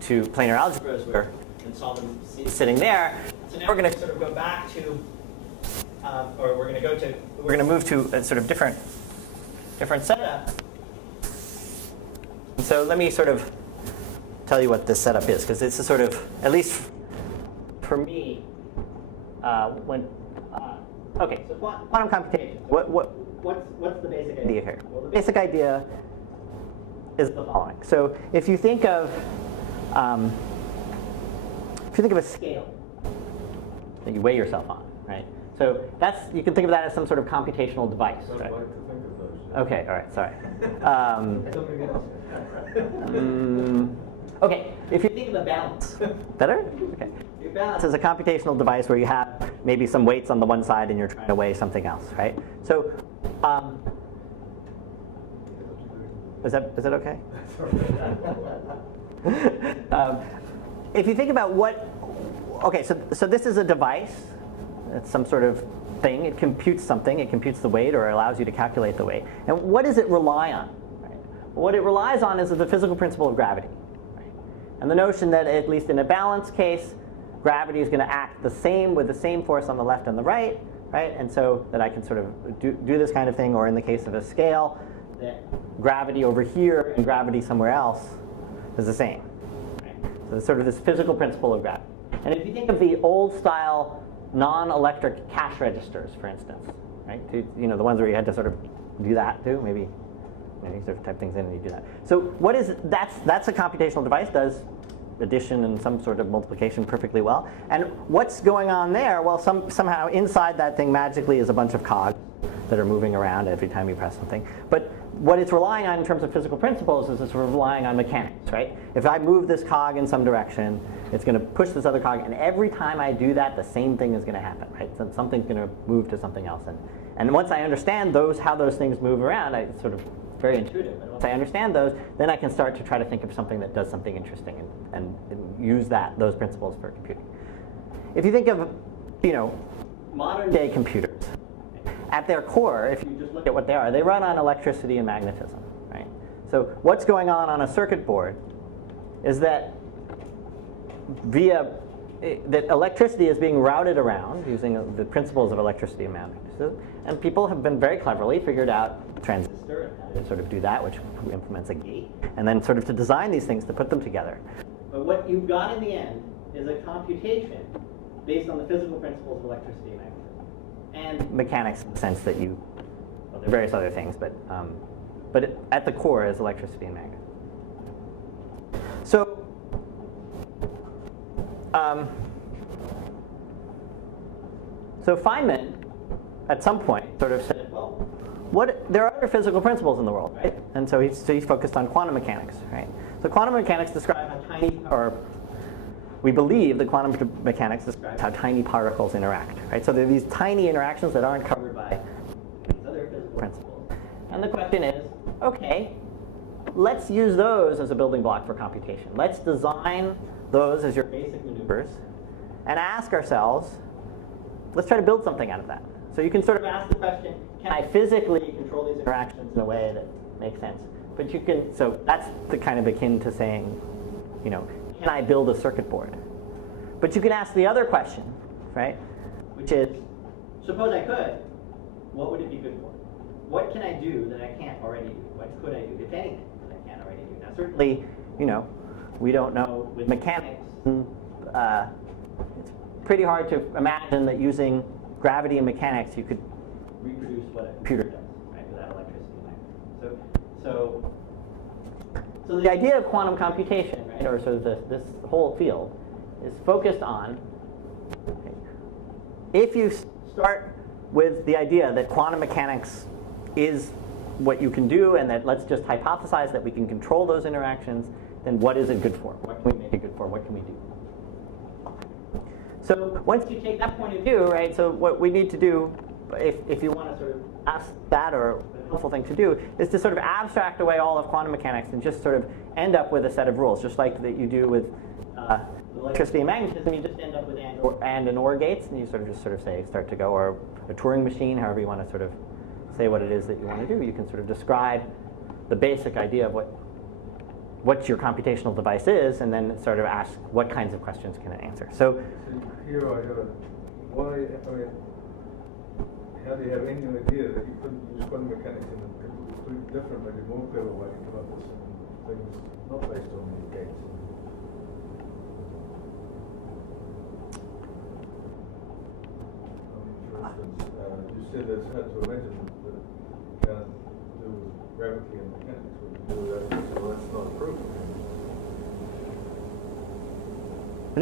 to planar algebras where and saw them sitting there. So now we're going to sort of go back to, or we're going to move to a sort of different setup. And so let me sort of tell you what this setup is, because it's a sort of, at least for me, okay, so quantum computation. What's the basic idea here? Well, the basic idea is the following. So if you think of a scale that you weigh yourself on, right? So you can think of that as some sort of computational device, right? I'd like to think of those. Okay, all right, sorry. Okay, if you think of a balance, better? Okay. Your balance is a computational device where you have maybe some weights on the one side and you're trying to weigh something else, right? So, is that okay? If you think about okay, so this is a device. It's some sort of thing. It computes something. It computes the weight or allows you to calculate the weight. And what does it rely on? Right? What it relies on is the physical principle of gravity. Right? And the notion that, at least in a balance case, gravity is going to act the same with the same force on the left and the right. And so that I can sort of do this kind of thing, or in the case of a scale, that gravity over here and gravity somewhere else is the same. Right? So it's sort of this physical principle of gravity. And if you think of the old style non-electric cash registers, for instance, right? The ones where you had to sort of do that too, maybe you sort of type things in and you do that. So that's a computational device, does addition and some sort of multiplication perfectly well. And what's going on there? Well, somehow inside that thing magically is a bunch of cogs that are moving around every time you press something. But what it's relying on in terms of physical principles is it's relying on mechanics, right? If I move this cog in some direction, it's going to push this other cog, and every time I do that, the same thing is going to happen, right? So something's going to move to something else. And once I understand how those things move around, it's sort of very intuitive. And once I understand those, then I can start to try to think of something that does something interesting and use those principles for computing. If you think of, modern day computers, at their core, if you just look at what they are, they run on electricity and magnetism, right? So what's going on a circuit board is that that electricity is being routed around using the principles of electricity and magnetism, and people have been very cleverly figured out a transistor and how to sort of do that, which implements a gate, and then sort of to design these things to put them together. But what you've got in the end is a computation based on the physical principles of electricity and magnetism. And mechanics in the sense that there are various other things, but at the core is electricity and magnetism. So, so Feynman, at some point, sort of said, well, there are other physical principles in the world, right? And so he's focused on quantum mechanics, right? So quantum mechanics describe how tiny, or we believe that quantum mechanics describes how tiny particles interact, right? So there are these tiny interactions that aren't covered by these other physical principles. And the question is, okay, let's use those as a building block for computation. Let's design those as your basic maneuvers and ask ourselves, let's try to build something out of that. So you can sort of ask the question, can I physically control these interactions in a way that makes sense? But you can, so that's the kind of akin to saying, can I build a circuit board? But you can ask the other question, right? Which is, suppose I could, what would it be good for? What can I do that I can't already do? What could I do, if anything, that I can't already do? Now certainly, we don't know with mechanics, it's pretty hard to imagine that using gravity and mechanics you could reproduce what a computer does, right, without electricity and magnetism. So the idea of quantum computation, right, or sort of this whole field, is focused on, if you start with the idea that quantum mechanics is what you can do, and that let's just hypothesize that we can control those interactions, then what is it good for? What can we make it good for? What can we do? So once you take that point of view, right, so what we need to do, if you want to sort of ask that, or a helpful thing to do, is to sort of abstract away all of quantum mechanics and just sort of end up with a set of rules, just like that you do with electricity and magnetism. You just end up with and OR gates, and you sort of say, start to go, or a Turing machine, however you want to sort of say what it is that you want to do. You can sort of describe the basic idea of what your computational device is, and then sort of ask what kinds of questions can it answer. So here I have how do you have any idea that you couldn't use quantum mechanics in a completely different, maybe more clever way to come up with some things not based on any gates? For instance, you said it's hard to imagine that you can't do with gravity and mechanics what you do with that, so that's not a proof.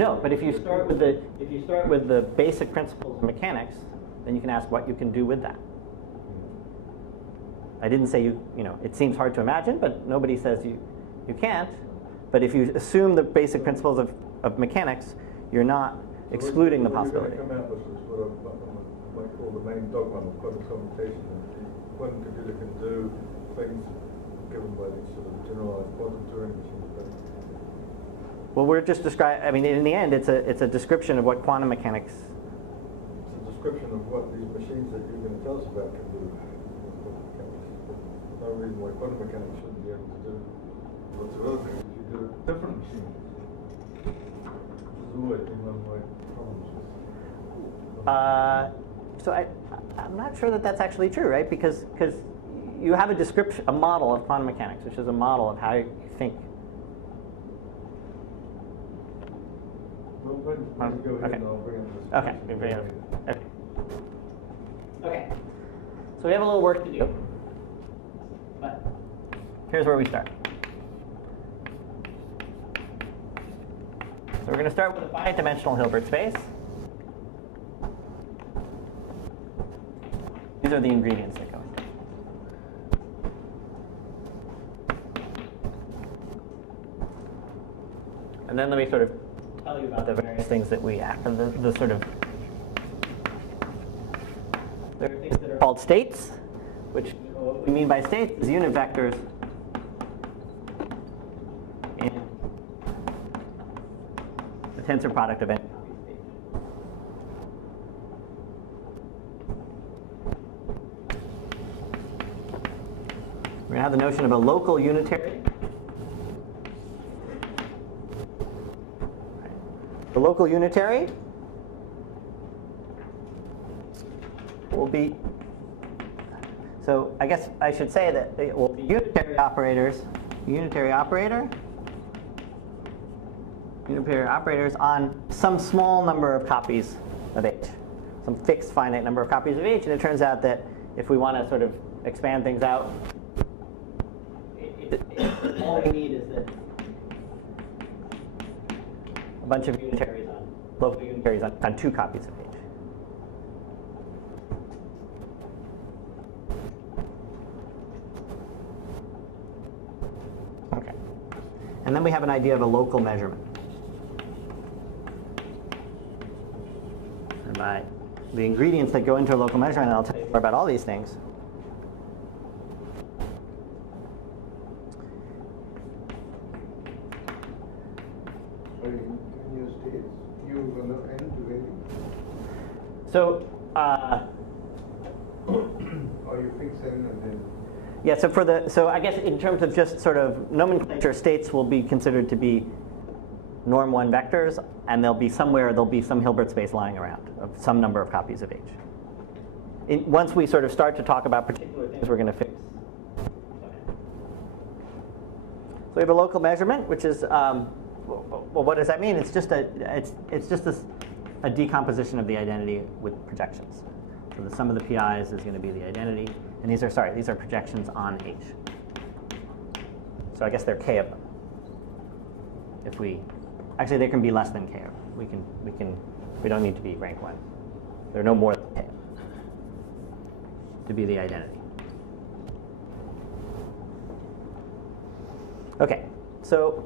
no, but if you start with the basic principles of mechanics, then you can ask what you can do with that. I didn't say it seems hard to imagine, but nobody says you can't. But if you assume the basic principles of mechanics, you're not excluding the possibility. What you're going to come out with is what I might call the main dogma of quantum computation. The quantum computer can do things given by these sort of generalized quantum Turing machines. Well, we're just describing, in the end, it's a description of what quantum mechanics. It's a description of what these machines that you're going to tell us about can do. No reason why quantum mechanics shouldn't be able to do lots of other things if you do a different machine. There's always been one way problems with. So I'm not sure that that's actually true, right? Because you have a model of quantum mechanics, which is a model of how you think. Well, when you go ahead and I'll bring up this. Okay. So we have a little work to do. But here's where we start. So we're going to start with a finite dimensional Hilbert space. These are the ingredients that go into it. And then let me sort of tell you about the various things that we have, the sort of, there are things that are called states, which what we mean by states is unit vectors in the tensor product of n. We're going to have the notion of a local unitary. The local unitary will be, so I guess I should say that it will be unitary operators, unitary operators on some small number of copies of H, some fixed finite number of copies of H. And it turns out that if we want to sort of expand things out, all we need is that a bunch of unitaries on, local unitaries on 2 copies of H. Okay. And then we have an idea of a local measurement. And by the ingredients that go into a local measurement, and I'll tell you more about all these things. So, or you fix n and then. Yeah. So I guess in terms of just sort of nomenclature, states will be considered to be norm 1 vectors, and there'll be some Hilbert space lying around of some number of copies of H. Once we sort of start to talk about particular things, we're going to fix. So we have a local measurement, which is well, what does that mean? It's just a decomposition of the identity with projections. So the sum of the PIs is going to be the identity, and these are projections on H. So I guess there are k of them. Actually there can be less than k of them. We don't need to be rank 1. There are no more than k to be the identity. Okay, so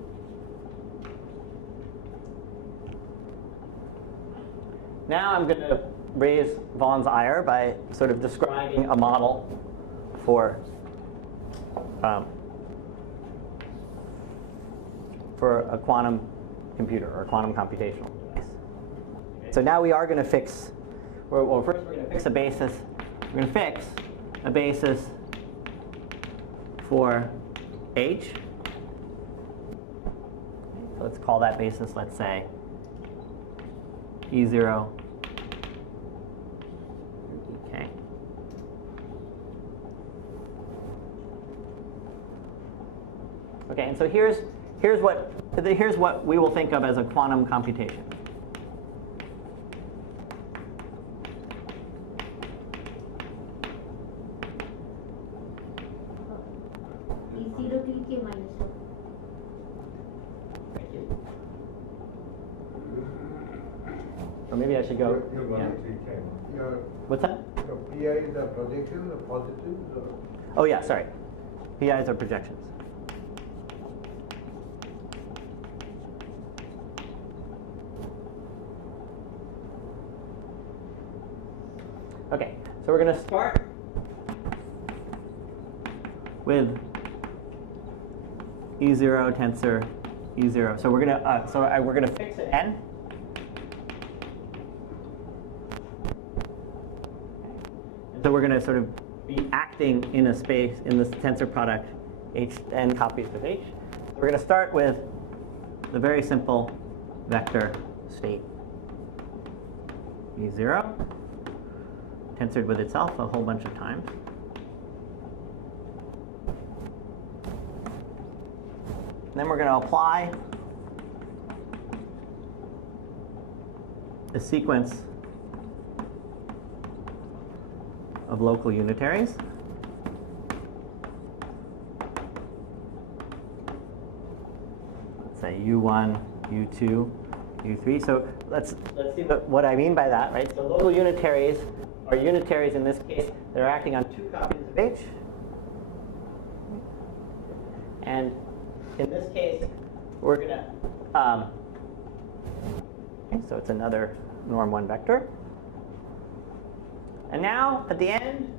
now I'm going to raise Vaughan's ire by sort of describing a model for a quantum computer or a quantum computational device. So now we are going to fix, well, first we're going to fix a basis. We're going to fix a basis for H. So let's call that basis, let's say, E0. Okay. Okay, and so here's what we will think of as a quantum computation. E0 to Ek minus 1. Thank you. Or maybe I should go. Yeah. What's that? Your PIs are projections or positives? Or? Oh yeah, sorry. PIs are projections. Okay, so we're going to start with E0 tensor E0. So we're going to fix an n. So we're going to sort of be acting in a space in this tensor product H n copies of H. So we're going to start with the very simple vector state E0, tensored with itself a whole bunch of times. And then we're going to apply a sequence of local unitaries. Let's say U1, U2, U3. So let's see what I mean by that, right? So local unitaries are unitaries in this case that are acting on 2 copies of H. And in this case, we're going to, okay, so it's another norm 1 vector. And now, at the end,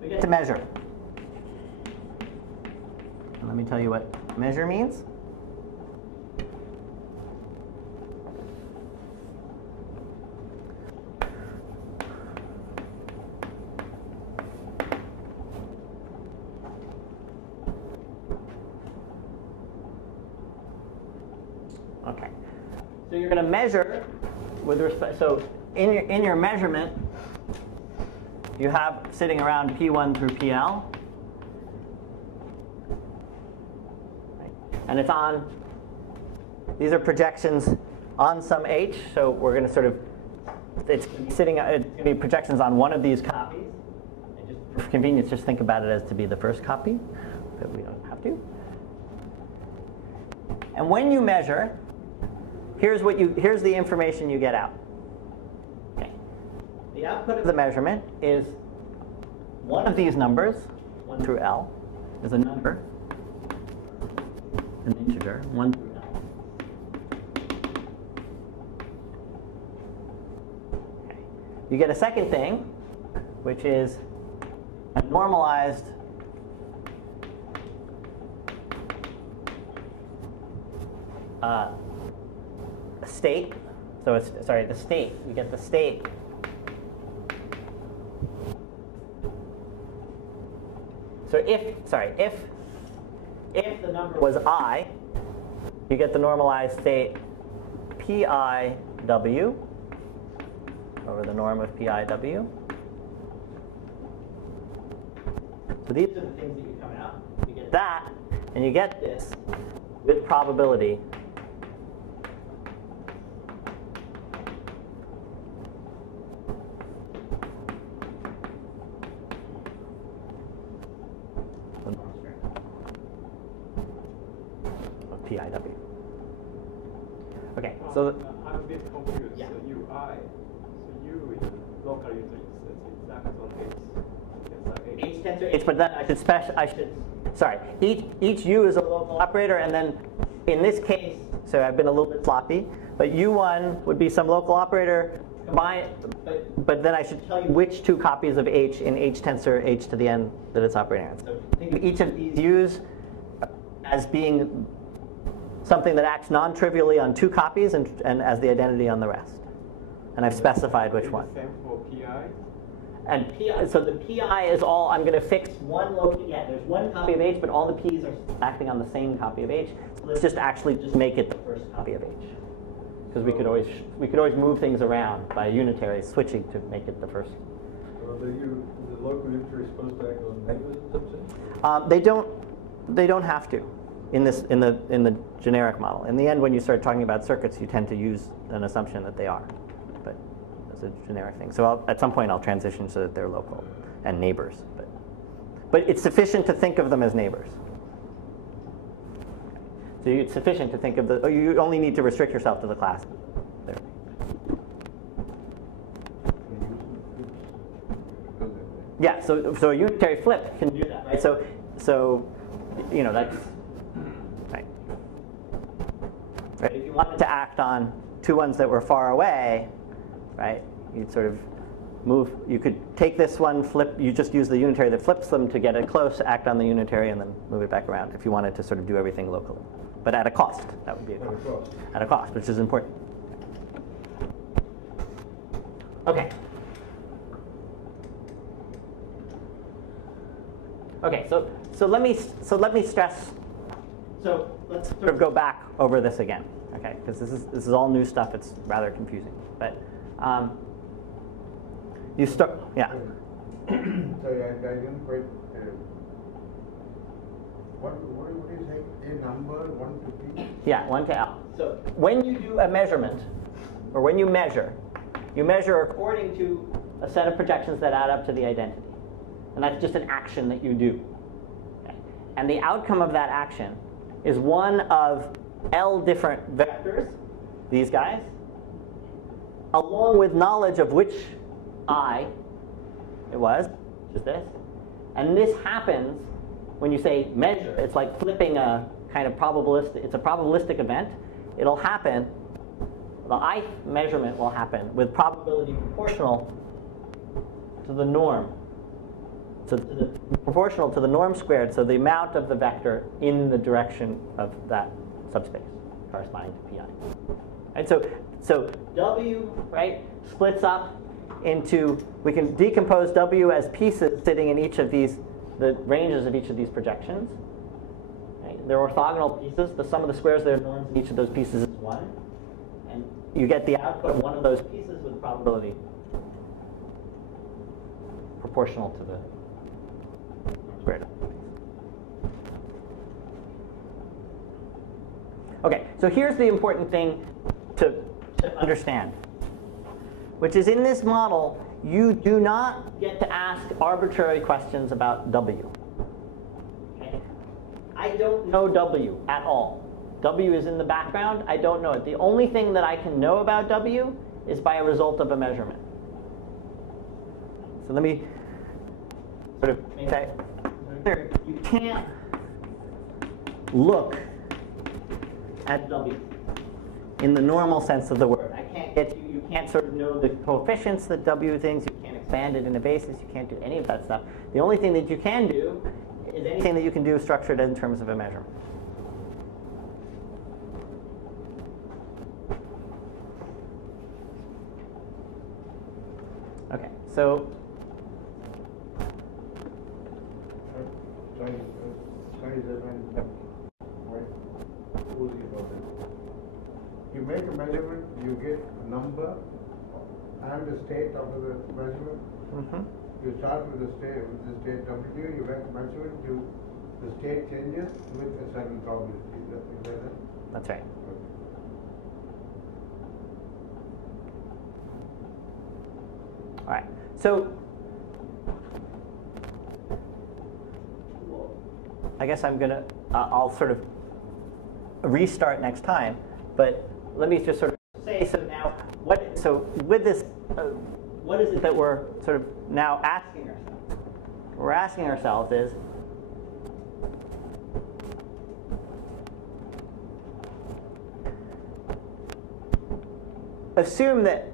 we get to measure. And let me tell you what measure means. Okay. So you're going to measure with respect, so in your measurement, you have sitting around P1 through PL. And it's on, these are projections on some H, so we're going to sort of, it's going to be projections on one of these copies. And just for convenience, just think about it as to be the first copy, but we don't have to. And when you measure, here's the information you get out. Okay. The output of the measurement is one of these numbers, 1 through L, is a number, an integer, 1 through L. Okay. You get a second thing, which is a normalized state. So it's, sorry, the state. You get the state. So if the number was I, you get the normalized state PIW over the norm of PIW. So these are the things that you come out. You get that, and you get this with probability. PIW. Okay, so I'm a bit confused. Yeah. So UI, so U is local unit, it's exact on H. H tensor H, but then sorry, each U is a local operator, and then in this case, so I've been a little bit sloppy, but U1 would be some local operator, but then I should tell you which 2 copies of H in H tensor H to the n that it's operating on. So think of each of these U's as being something that acts non-trivially on 2 copies and as the identity on the rest. And I've specified which one. Same for PI? And PI, so the PI is all, I'm going to fix one local, yeah, there's one copy of H, but all the P's are acting on the same copy of H. So let's just actually just make it the first copy of H. Because we could always move things around by unitary switching to make it the first. The local unitary supposed to act on negative assumption? They don't have to. In the generic model. In the end, when you start talking about circuits, you tend to use an assumption that they are, but as a generic thing. So at some point, I'll transition so that they're local and neighbors. But it's sufficient to think of them as neighbors. So it's sufficient to think of the. You only need to restrict yourself to the class. There. Yeah. So a unitary flip can do that, right? So you know that's. Right. If you wanted to act on 2 ones that were far away, right, you'd sort of move. You could take this one, flip. You just use the unitary that flips them to get it close, act on the unitary, and then move it back around if you wanted to sort of do everything locally. But at a cost. That would be a cost. At a cost, which is important. Okay. Okay. So let me stress. So let's sort of go back over this again, okay? Because this is all new stuff. It's rather confusing. But you start, yeah. Sorry, I didn't quite. What is a number 1 to P? Yeah, 1 to L. So when you do a measurement, or when you measure according to a set of projections that add up to the identity, and that's just an action that you do. Okay? And the outcome of that action is one of L different vectors, these guys, along with knowledge of which I, it was, just this. And this happens when you say measure. It's like flipping a kind of probabilistic, it's a probabilistic event. It'll happen, the ith measurement will happen with probability proportional to the norm. So proportional to the norm squared, so the amount of the vector in the direction of that subspace corresponding to pi. Right, so W, right, splits up into, we can decompose W as pieces sitting in each of these, the ranges of each of these projections. Right? They're orthogonal pieces. The sum of the squares of their norms in each of those pieces is 1. And you get the output of one of those pieces with probability proportional to the squared. Okay, so here's the important thing to understand, which is in this model, you do not get to ask arbitrary questions about W. Okay? I don't know W at all. W is in the background. I don't know it. The only thing that I can know about W is by a result of a measurement. So let me sort of make that clear. You can't look at W in the normal sense of the word. I can't get you can't sort of know the coefficients that W things, you can't expand it in a basis, you can't do any of that stuff. The only thing that you can do is anything that you can do structured in terms of a measurement. Okay, so You make a measurement, you get a number and the state of the measurement. mm-hmm. You start with the state W, you make a measurement, the state changes with a certain probability. Is that? That's right. All right. So I guess I'm gonna I'll sort of restart next time, but let me just sort of say, so now with this, what is it that we're sort of now asking ourselves? What we're asking ourselves is, assume that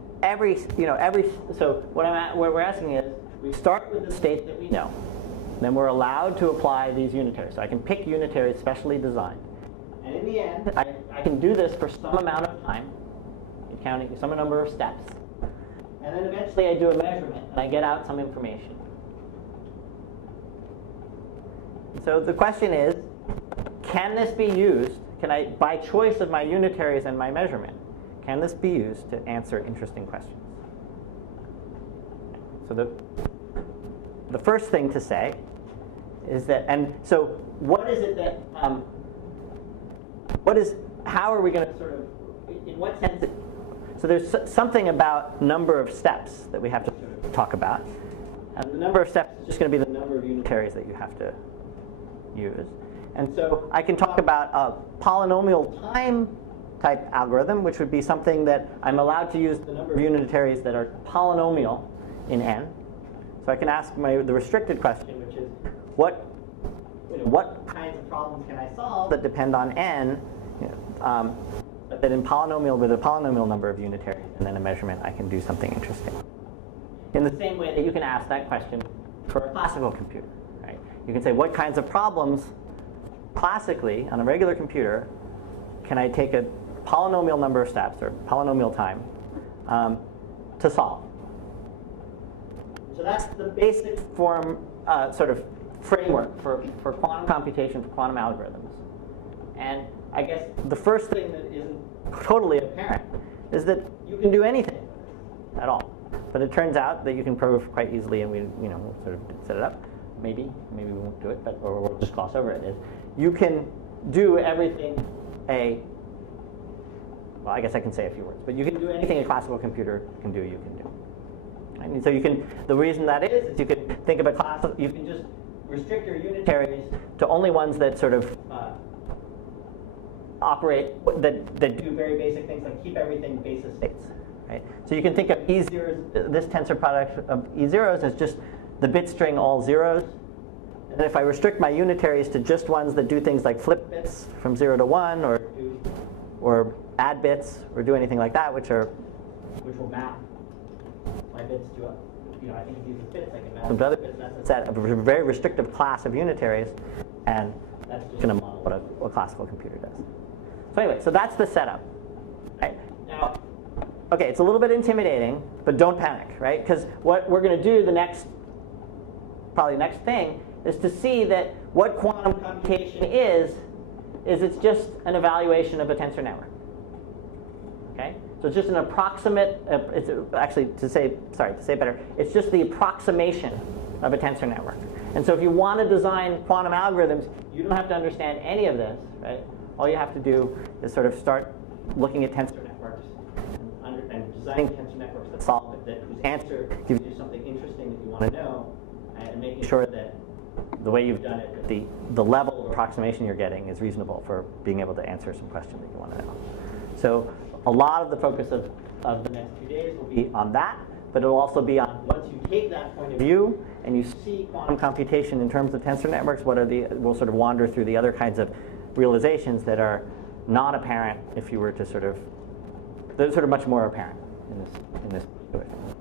so what we're asking is, we start with the state that we know, then we're allowed to apply these unitaries. So I can pick unitaries specially designed. And in the end, I can do this for some amount of time, counting some number of steps. And then eventually I do a measurement and I get out some information. So the question is, can this be used, by choice of my unitaries and my measurement, can this be used to answer interesting questions? So the first thing to say is that, and so what is it that, how are we going to sort of, in what sense, so there's something about number of steps that we have to sort of talk about. And the number of steps is just going to be the number of unitaries that you have to use. And so I can talk about a polynomial time type algorithm, which would be something that I'm allowed to use the number of unitaries that are polynomial in n. So I can ask the restricted question, which is, what kinds of problems can I solve that depend on n, but that in polynomial with a polynomial number of unitaries and then a measurement, I can do something interesting. In the same way that you can ask that question for a classical computer, right? You can say, what kinds of problems classically on a regular computer can I take a polynomial number of steps or polynomial time to solve? So that's the basic form, sort of framework for quantum computation, for quantum algorithms. And I guess the first thing that isn't totally apparent is that you can do anything at all. But it turns out that you can prove quite easily, and we'll sort of set it up. Maybe we won't do it, or we'll just gloss over it. Is you can do everything well, I guess I can say a few words, but you can do anything a classical computer can do, you can do. Right? And so the reason that is you can think of you can just restrict your unitaries to only ones that sort of operate, that do very basic things like keep everything basis states. right? So you can think of E0s, this tensor product of E0s as just the bit string all zeros. And if I restrict my unitaries to just ones that do things like flip bits from 0 to 1 or add bits or do anything like that, which will map my bits to I think of these as bits, I can map them to other bits. That's a set of a very restrictive class of unitaries, and that's just going to model what a classical computer does. So anyway, so that's the setup. Right? Now, okay, it's a little bit intimidating, but don't panic, right? Because what we're going to do probably the next thing is to see that what quantum computation is it's just an evaluation of a tensor network. Okay? So it's just an approximate, it's actually, to say it better, it's just the approximation of a tensor network. And so if you want to design quantum algorithms, you don't have to understand any of this, right? All you have to do is sort of start looking at tensor networks and designing tensor networks that solve it, whose answer gives you something interesting that you want to know, and making sure that the way you've done it, the level of approximation you're getting is reasonable for being able to answer some question that you want to know. So a lot of the focus of the next few days will be on that, but it'll also be on once you take that point of view and you see quantum computation in terms of tensor networks, we'll sort of wander through the other kinds of realizations that are not apparent if you were to they're sort of much more apparent in this particular thing.